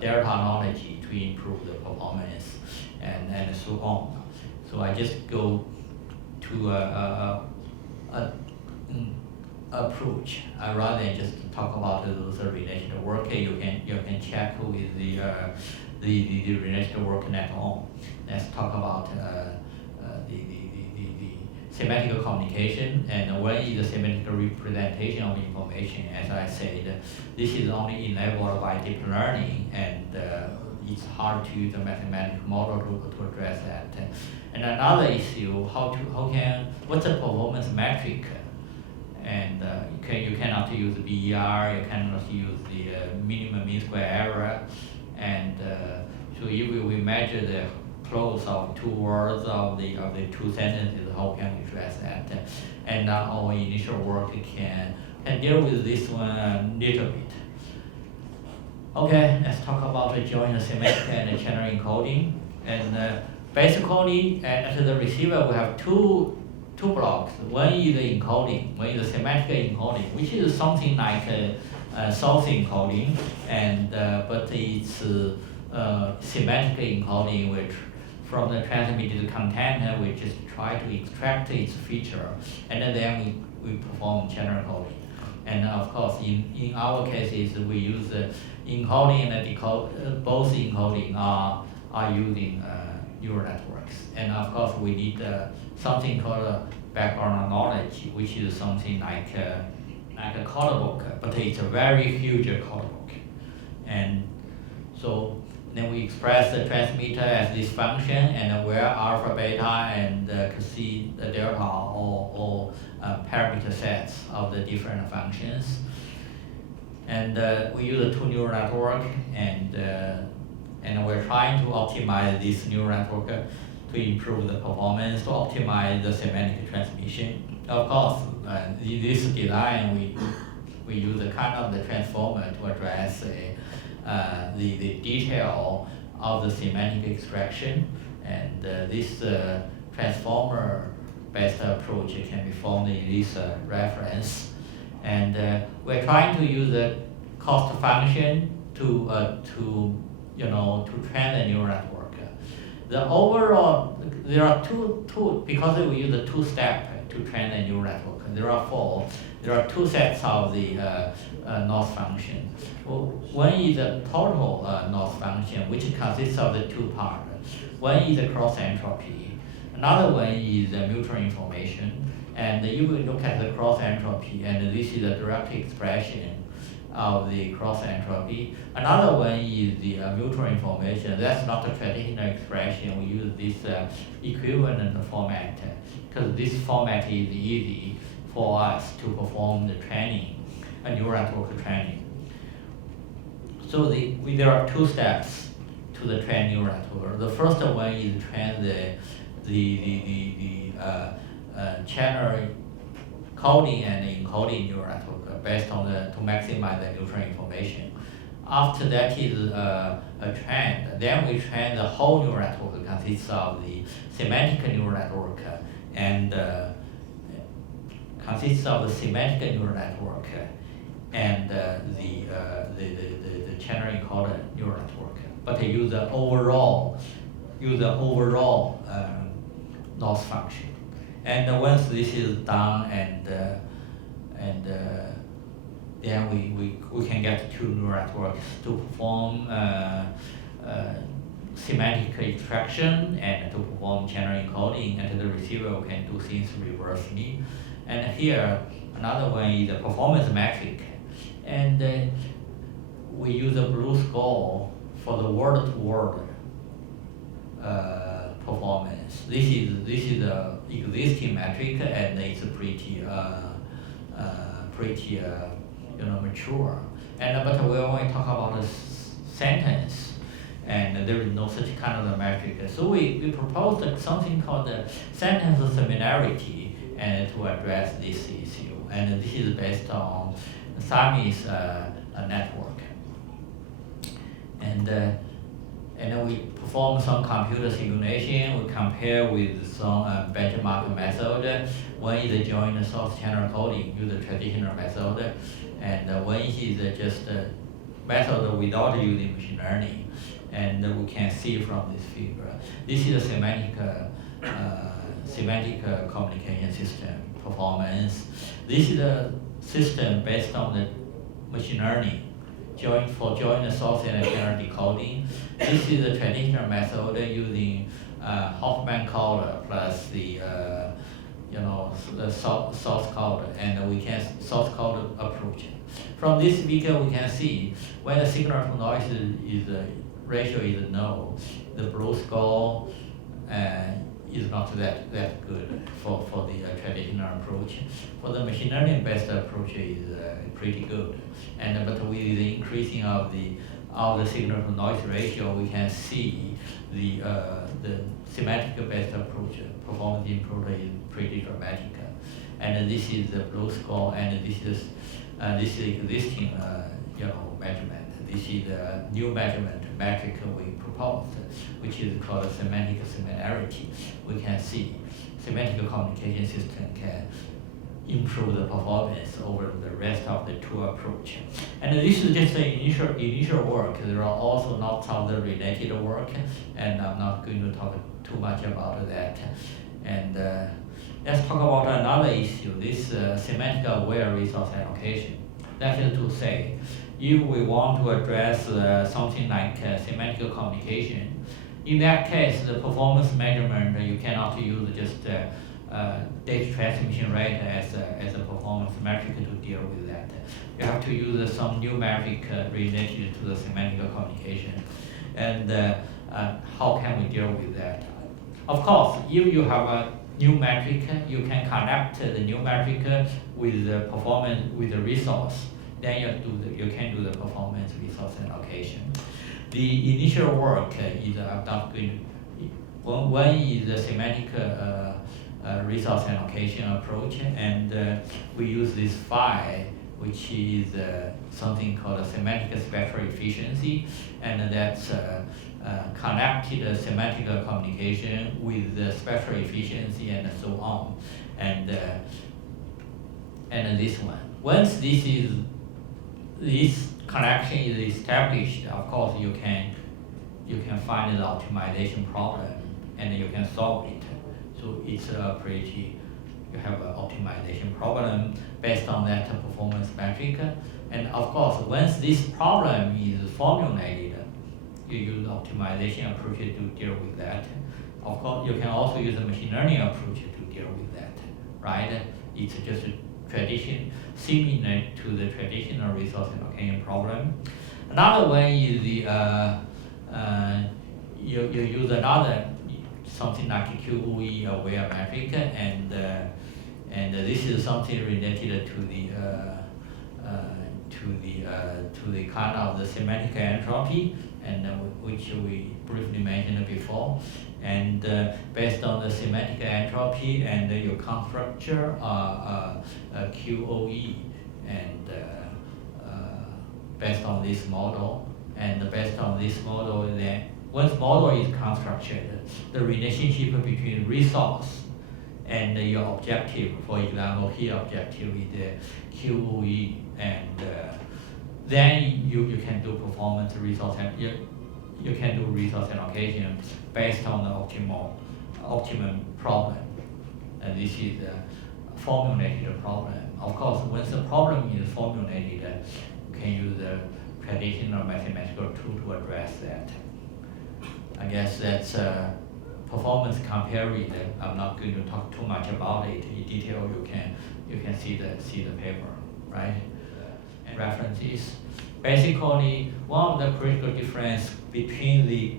delta knowledge to improve the performance, and so on. So I just go to approach rather than just talk about those related work. You can check with the related work later on. Let's talk about the semantic communication, and what is the semantic representation of information. As I said, this is only enabled by deep learning, and it's hard to use a mathematical model to address that. And another issue, what's the performance metric? And you cannot use BER, you cannot use the minimum mean square error, and so if we measure the close of two words of the two sentences, how can we address that? And our initial work can deal with this one a little bit. Okay, let's talk about the joint semantic and channel encoding. And basically, at the receiver, we have two blocks. One is the encoding, one is the semantic encoding, which is something like source encoding, and but it's semantic encoding, which from the transmitted content, we just try to extract its feature, and then we perform channel coding. And of course, in our cases, we use encoding and decode. Both encoding are using neural networks, and of course, we need something called background knowledge, which is something like a code book, but it's a very huge code book. And so then we express the transmitter as this function, and where alpha, beta, and see the delta or parameter sets of the different functions. And we use a two neural network, and we're trying to optimize this neural network to improve the performance, to optimize the semantic transmission. Of course, in this design, we use a kind of the transformer to address the detail of the semantic extraction, and this transformer-based approach can be found in this reference. And we're trying to use the cost function to train the neural network. The overall, there are two because we use the two-step to train the neural network. There are four. There are two sets of the loss function. One is the total loss function, which consists of the two parts. One is the cross entropy. Another one is the mutual information. And if we look at the cross entropy, and this is a direct expression of the cross entropy. Another one is the mutual information. That's not a traditional expression. We use this equivalent format, because this format is easy for us to perform the training, a neural network training. So there are two steps to the train neural network. The first one is train the channel coding and encoding neural network based on to maximize the neutral information. after that is a trend. Then we train the whole neural network consists of the semantic neural network and consists of the semantic neural network and the channel encoder neural network. But they use the overall loss function. And once this is done and then we can get two neural networks to perform semantic extraction and to perform channel encoding, and the receiver can do things reversely. And here, another one is the performance metric. And we use a blue score for the word-to-word performance. This is a existing metric, and it's pretty mature. And but we only talk about a sentence, and there is no such kind of a metric. So we proposed something called the sentence similarity, and to address this issue. And this is based on Siamese network. And then we perform some computer simulation. We compare with some benchmark method. One is a joint source channel coding, use the traditional method, and one is just a method without using machine learning. And we can see from this figure. This is a semantic communication system performance. This is a system based on the machine learning, joint source and channel decoding. This is a traditional method using Hoffman coder plus the source code, and we can source code approach. From this figure, we can see when the signal to noise ratio is no, the blue score is not that good for the traditional approach. For the machine learning based approach is pretty good. And but with the increasing of the signal to noise ratio, we can see the semantic based approach performance improvement is pretty dramatic. And this is the blue score, and this is existing measurement. This is the new measurement metric we proposed, which is called semantic similarity. We can see semantic communication system can improve the performance over the rest of the two approach. And this is just the initial work. There are also lots of the related work, and I'm not going to talk too much about that. And let's talk about another issue, this semantic aware resource allocation. That is to say, if we want to address something like semantic communication, in that case, the performance measurement, you cannot use just data transmission rate as a performance metric to deal with that. You have to use some new metric related to the semantic communication. And how can we deal with that? Of course, if you have a new metric, you can connect the new metric with the performance, with the resource. Then you can do the performance resource allocation. The initial work is I'm not going to. One is the semantic resource allocation approach, and we use this phi, which is something called a semantic spectral efficiency, and that's connected semantic communication with the spectral efficiency and so on, and this one. Once this connection is established, of course you can find the optimization problem and you can solve it. So it's you have an optimization problem based on that performance metric. And of course, once this problem is formulated, you use optimization approach to deal with that. Of course, you can also use a machine learning approach to deal with that, right? It's just similar to the traditional resource allocation problem. Another one is you use another something like a QoE aware metric, and this is something related to the kind of the semantic entropy, and which we briefly mentioned before. And based on the semantic entropy, and you can structure a QoE, and based on this model, and based on this model, then once model is constructed, the relationship between resource and your objective, for example, here objective is the QoE, and then you can do performance resource, and you can do resource allocation based on the optimum problem. And this is a formulated problem. Of course, once the problem is formulated, you can use the traditional mathematical tool to address that. I guess that's performance comparison. I'm not going to talk too much about it in detail. You can see the paper, right? And references. Basically, one of the critical difference between the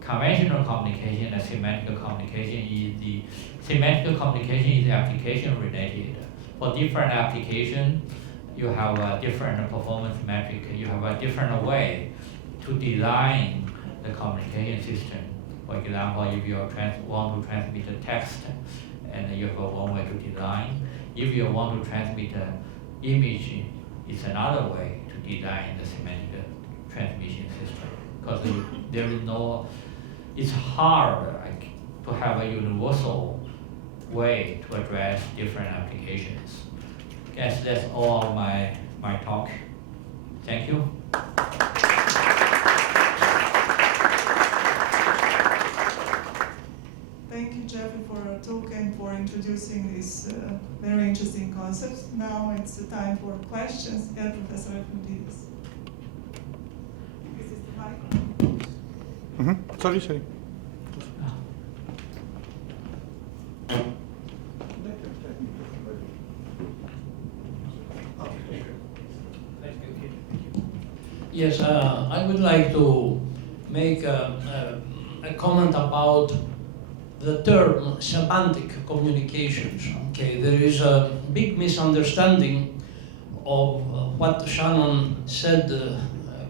conventional communication and semantic communication is the semantic communication is application related. For different application, you have a different performance metric. You have a different way to design the communication system. For example, if you want to transmit a text, and you have one way to design. If you want to transmit an image, it's another way to design the semantic transmission system. Because there is no, it's hard to have a universal way to address different applications. I guess that's all of my talk. Thank you. Thank you, Geoffrey, for your talk and for introducing this very interesting concept. Now it's the time for questions. Yeah, Professor Epimidis. This is the mic. Sorry. Yes, I would like to make a comment about the term semantic communications. Okay, there is a big misunderstanding of what Shannon said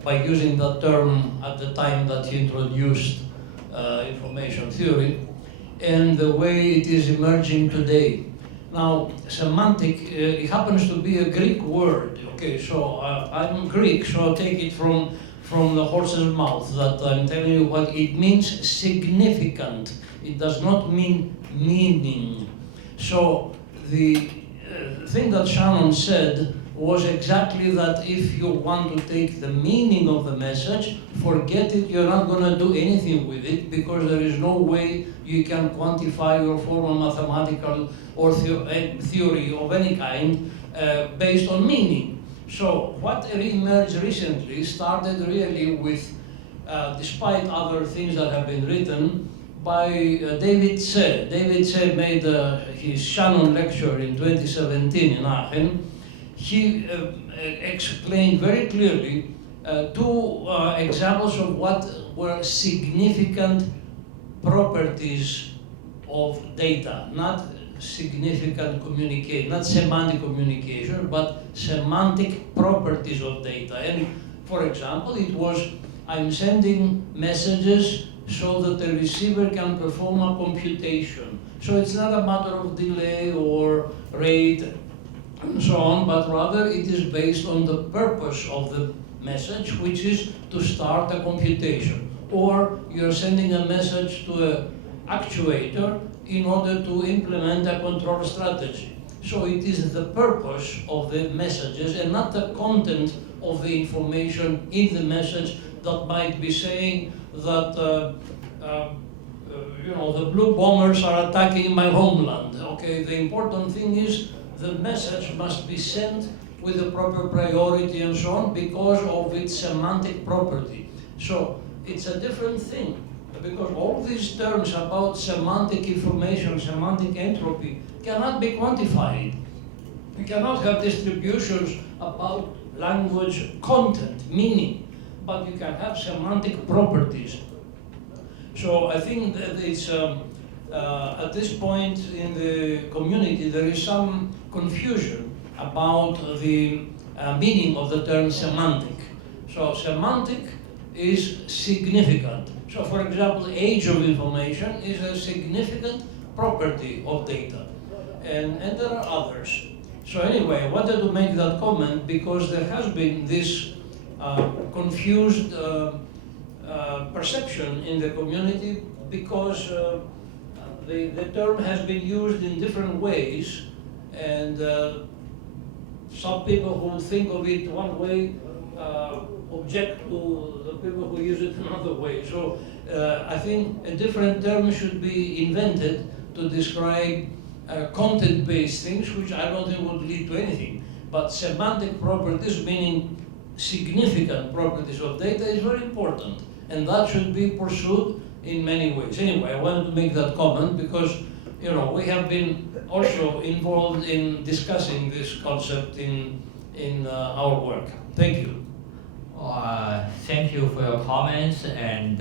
by using that term at the time that he introduced information theory, and the way it is emerging today. Now, semantic, it happens to be a Greek word. Okay, so I'm Greek, so I'll take it from the horse's mouth that I'm telling you what it means: significant. It does not mean meaning. So the thing that Shannon said was exactly that if you want to take the meaning of the message, forget it, you're not going to do anything with it, because there is no way you can quantify your formal mathematical or theory of any kind based on meaning. So what emerged recently started really with, despite other things that have been written, by David Tse. David Tse made his Shannon lecture in 2017 in Aachen. He explained very clearly two examples of what were significant properties of data, not significant communication, not semantic communication, but semantic properties of data. And for example, it was, I'm sending messages so that the receiver can perform a computation. So it's not a matter of delay or rate and so on, but rather it is based on the purpose of the message, which is to start a computation. Or you're sending a message to an actuator in order to implement a control strategy. So it is the purpose of the messages and not the content of the information in the message that might be saying that the blue bombers are attacking my homeland. Okay, the important thing is the message must be sent with the proper priority and so on because of its semantic property. So it's a different thing, because all these terms about semantic information, semantic entropy, cannot be quantified. We cannot have distributions about language content, meaning, but you can have semantic properties. So I think that it's, at this point in the community, there is some confusion about the meaning of the term semantic. So semantic is significant. So for example, age of information is a significant property of data. And there are others. So anyway, I wanted to make that comment because there has been this confused perception in the community because the term has been used in different ways, and some people who think of it one way object to the people who use it another way. So I think a different term should be invented to describe content-based things, which I don't think would lead to anything. But semantic properties, meaning significant properties of data, is very important, and that should be pursued in many ways. Anyway, I wanted to make that comment because, you know, we have been also involved in discussing this concept in our work. Thank you. Thank you for your comments, and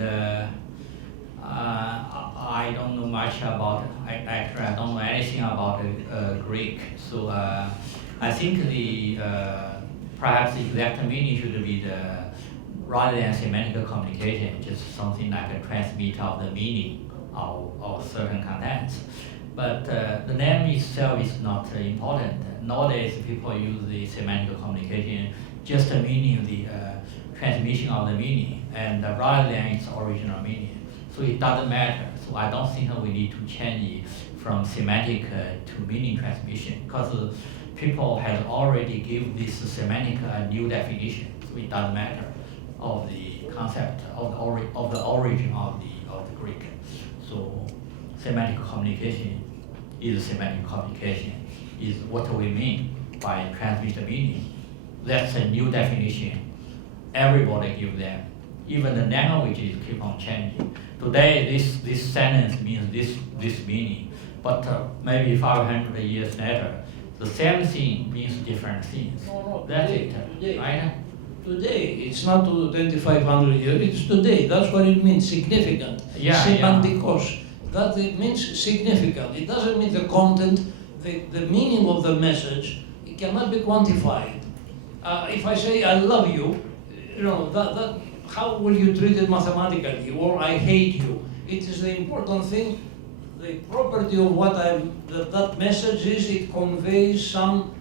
I don't know much about, actually I don't know anything about Greek, so I think the perhaps the exact meaning should be the, rather than semantic communication, just something like a transmit of the meaning of certain contents. But the name itself is not important. Nowadays, people use the semantic communication just meaning the transmission of the meaning, and rather than its original meaning. So it doesn't matter. So I don't think we need to change it from semantic to meaning transmission, because people have already given this semantic a new definition. So it doesn't matter of the concept of the origin of the Greek. So semantic communication is semantic communication, is what we mean by transmit the meaning. That's a new definition. Everybody give them. Even the languages keep on changing. Today, this sentence means this meaning, but maybe 500 years later, the same thing means different things. No, That's today, it, right? Today, it's not 2,500 years, it's today. That's what it means, significant. Yeah, Semantikos. That it means significant. It doesn't mean the content, the meaning of the message, it cannot be quantified. If I say I love you, you know, that how will you treat it mathematically? Or I hate you. It is the important thing. The property of what that message is, it conveys some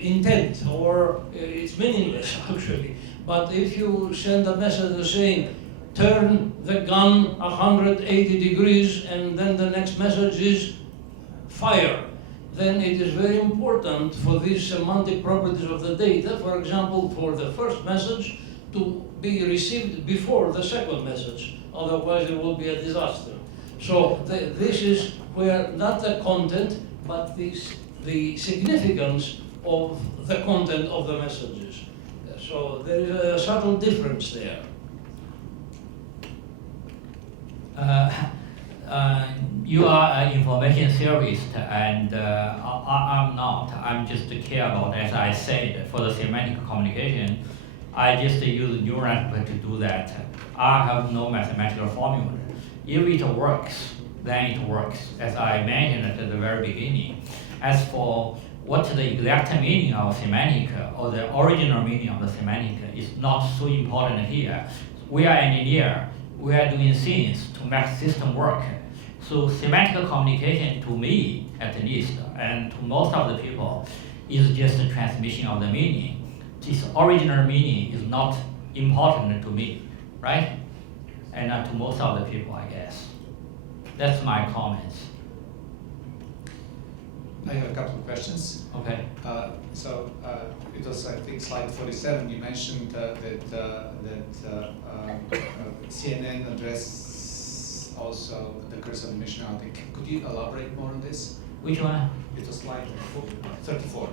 intent, or it's meaningless actually. But if you send a message saying, turn the gun 180 degrees, and then the next message is fire, then it is very important for these semantic properties of the data, for example, for the first message to be received before the second message. Otherwise, it will be a disaster. So this is where not the content, but the significance of the content of the messages. So there is a subtle difference there. You are an information theorist, and I'm not. I'm just care about, as I said, for the semantic communication, I just use EURASIP to do that. I have no mathematical formula. If it works, then it works, as I mentioned at the very beginning. As for what the exact meaning of semantic, or the original meaning of the semantic, is not so important here. We are engineers. We are doing things to make system work. So semantic communication, to me at least, and to most of the people, is just a transmission of the meaning. This original meaning is not important to me, right? And to most of the people, I guess. That's my comments. I have a couple of questions. Okay. It was, I think, slide 47. You mentioned that CNN address also the curse of dimensionality. Could you elaborate more on this? Which one? It was slide 34.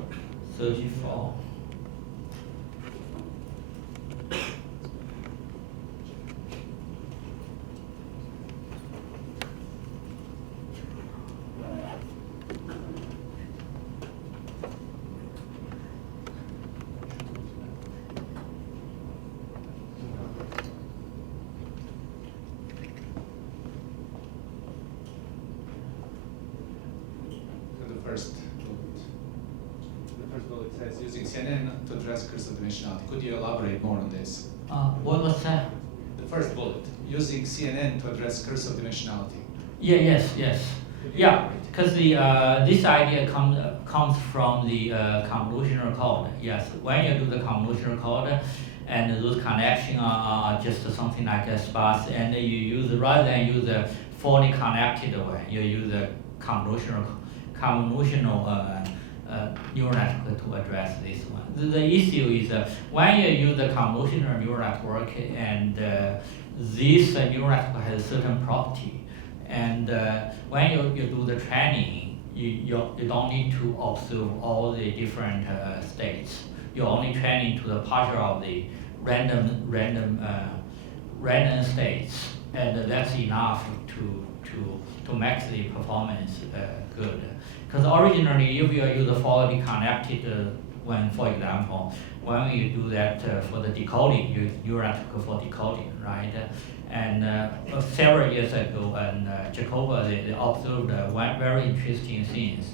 34. The first bullet says using CNN to address curse of dimensionality. Could you elaborate more on this? What was that? The first bullet, using CNN to address curse of dimensionality. Yeah, yes. Yeah, because the this idea comes from the convolutional code. Yes, when you do the convolutional code, and those connections are just something like a sparse, and you use rather than use a fully connected way, you use a convolutional neural network to address this one. The issue is when you use the convolutional neural network, and this neural network has a certain property. And when you do the training, you don't need to observe all the different states. You're only training to the partial of the random states, and that's enough to make the performance good. Because originally, if you use a fully connected one, for example, when you do that for the decoding, you have to go for decoding, right? And several years ago, and Jacobi, they observed one very interesting things.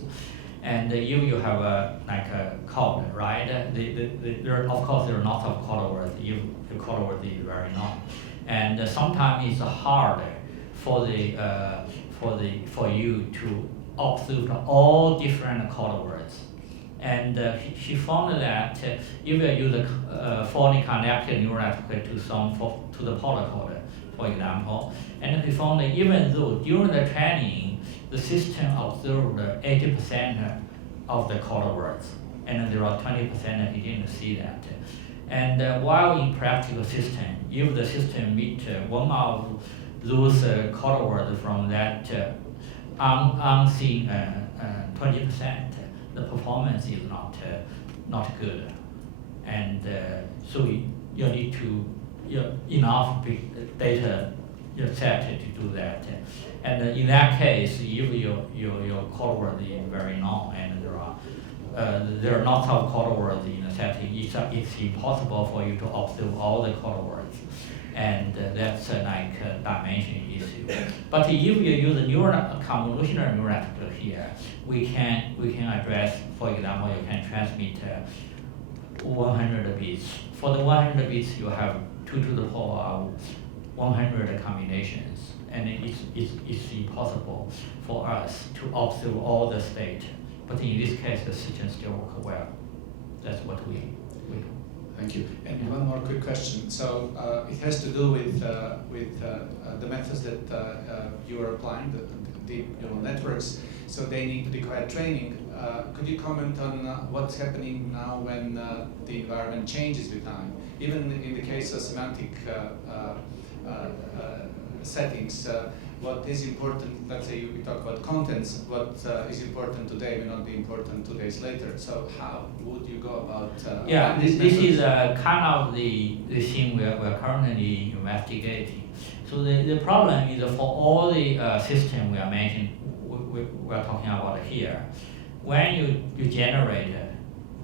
And if you have like a code, right? There, of course, there are lots of code words. If the code word is very long, and sometimes it's hard for you to observe all different code words. And she found that if you use a fully connected neural network to the polar code, for example, and we found that even though during the training, the system observed 80% of the code words, and there are 20% that it didn't see that. And while in practical system, if the system meet one of those code words from that unseen 20%, the performance is not good. And so you need to enough big data set to do that. And in that case, if your code word is very long, and there are lots of code words in the setting, it's impossible for you to observe all the code words. And that's like a dimension issue. But if you use a convolutional neural network here, we can address, for example, you can transmit 100 bits. For the 100 bits, you have 2 to the power of 100 combinations, and it's impossible for us to observe all the state. But in this case, the system still works well. That's what we do. Thank you. And one more quick question. So it has to do with the methods that you are applying, the deep neural networks. So they need to require training. Could you comment on what's happening now when the environment changes with time? Even in the case of semantic settings, what is important, let's say we talk about contents, what is important today may not be important 2 days later. So how would you go about this is kind of the thing we're currently investigating. So the problem is for all the system we are mentioning, we're talking about here, when you generate a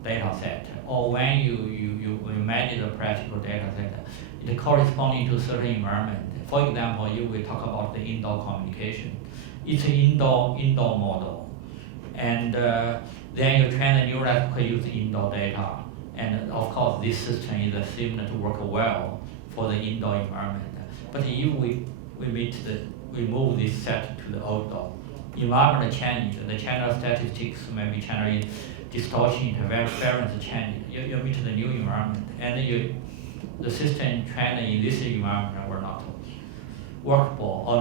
data set, or when you manage a practical data set, it corresponding to a certain environment. For example, if we talk about the indoor communication, it's an indoor model. And then you train the neural network using indoor data. And of course, this system is assumed to work well for the indoor environment. But if we move this set to the outdoor, environment change, the channel statistics, maybe channel distortion, interference change, you meet the new environment, and the system trained in this environment were not workable, or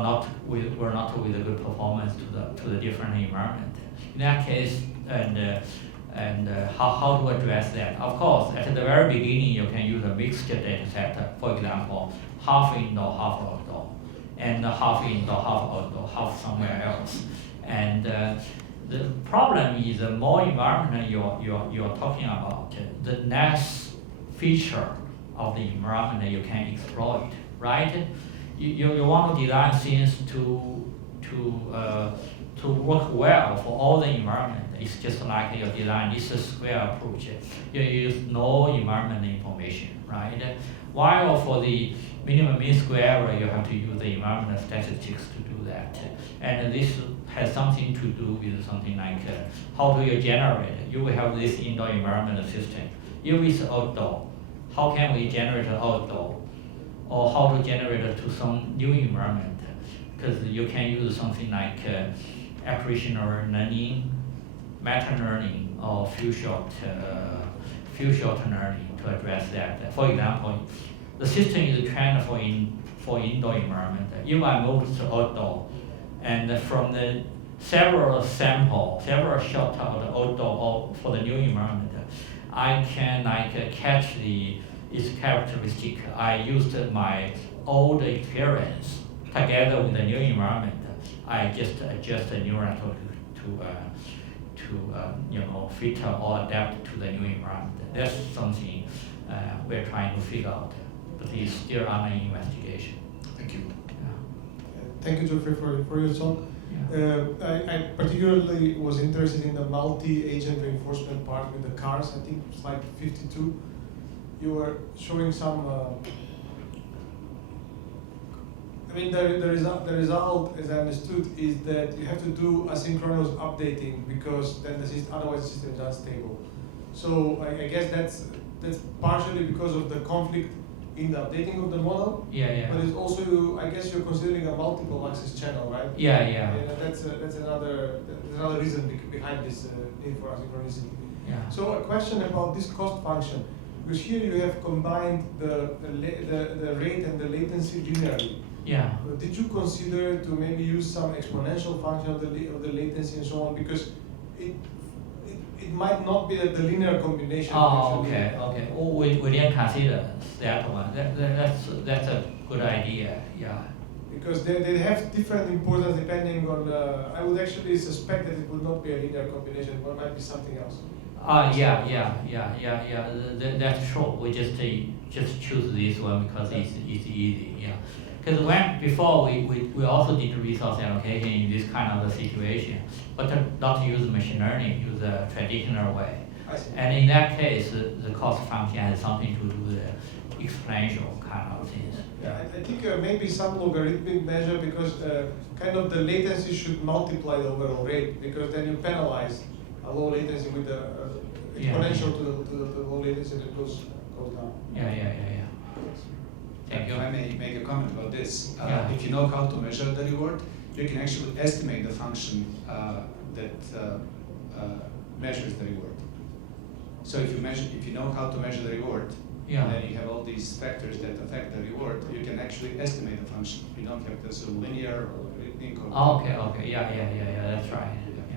were not with a good performance to the different environment. In that case, and how to address that? Of course, at the very beginning, you can use a mixed data set. For example, half indoor, half outdoor, and half indoor, half outdoor, half somewhere else. And the problem is the more environment you're talking about, the less feature of the environment you can exploit, right? You want to design things to work well for all the environment. It's just like you design this square approach. You use no environment information, right? While for the minimum mean square error, you have to use the environmental statistics to do that. And this has something to do with something like how do you generate it? You will have this indoor environmental system. If it's outdoor, how can we generate it outdoor? Or how to generate it to some new environment? Because you can use something like accretional learning, meta learning, or few short learning to address that. For example, the system is trained for indoor environment. If I move to outdoor, and from the several shots of the outdoor or for the new environment, I can catch its characteristic. I used my old experience together with the new environment. I just adjust the neural network to fit or adapt to the new environment. That's something we're trying to figure out, but it's still under investigation. Thank you. Thank you, Geoffrey, for your talk. Yeah. I particularly was interested in the multi-agent reinforcement part with the cars. I think slide 52. You were showing some. I mean, the result, as I understood, is that you have to do asynchronous updating because then otherwise the system is unstable. So I guess that's partially because of the conflict in the updating of the model. Yeah. But it's also, I guess, you're considering a multiple access channel, right? Yeah. And that's another reason behind this need for asynchronicity. Yeah. So a question about this cost function, because here you have combined the rate and the latency linearly. Yeah. Did you consider to maybe use some exponential function of the latency and so on? Because it might not be that the linear combination. Oh, okay. Oh, we didn't consider that one. That's a good idea. Yeah. Because they have different importance depending on. I would actually suspect that it would not be a linear combination, but it might be something else. Yeah. That's true. We just choose this one because it's easy. Yeah. Because before we also did resource allocation in this kind of a situation, but not use machine learning, use a traditional way. And in that case, the cost function has something to do with the exponential kind of things. Yeah, I think maybe some logarithmic measure because kind of the latency should multiply the overall rate because then you penalize a low latency with the exponential to the low latency that goes down. Yeah. Thank you. If I may make a comment about this, Yeah. if you know how to measure the reward, you can actually estimate the function that measures the reward. So if you know how to measure the reward, Yeah. and then you have all these factors that affect the reward, you can actually estimate the function. You don't have to assume linear or logarithmic or. Okay. Yeah. That's right. Yeah.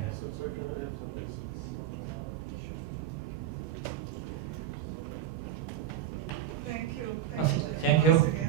Thank you. Thank you. Once again.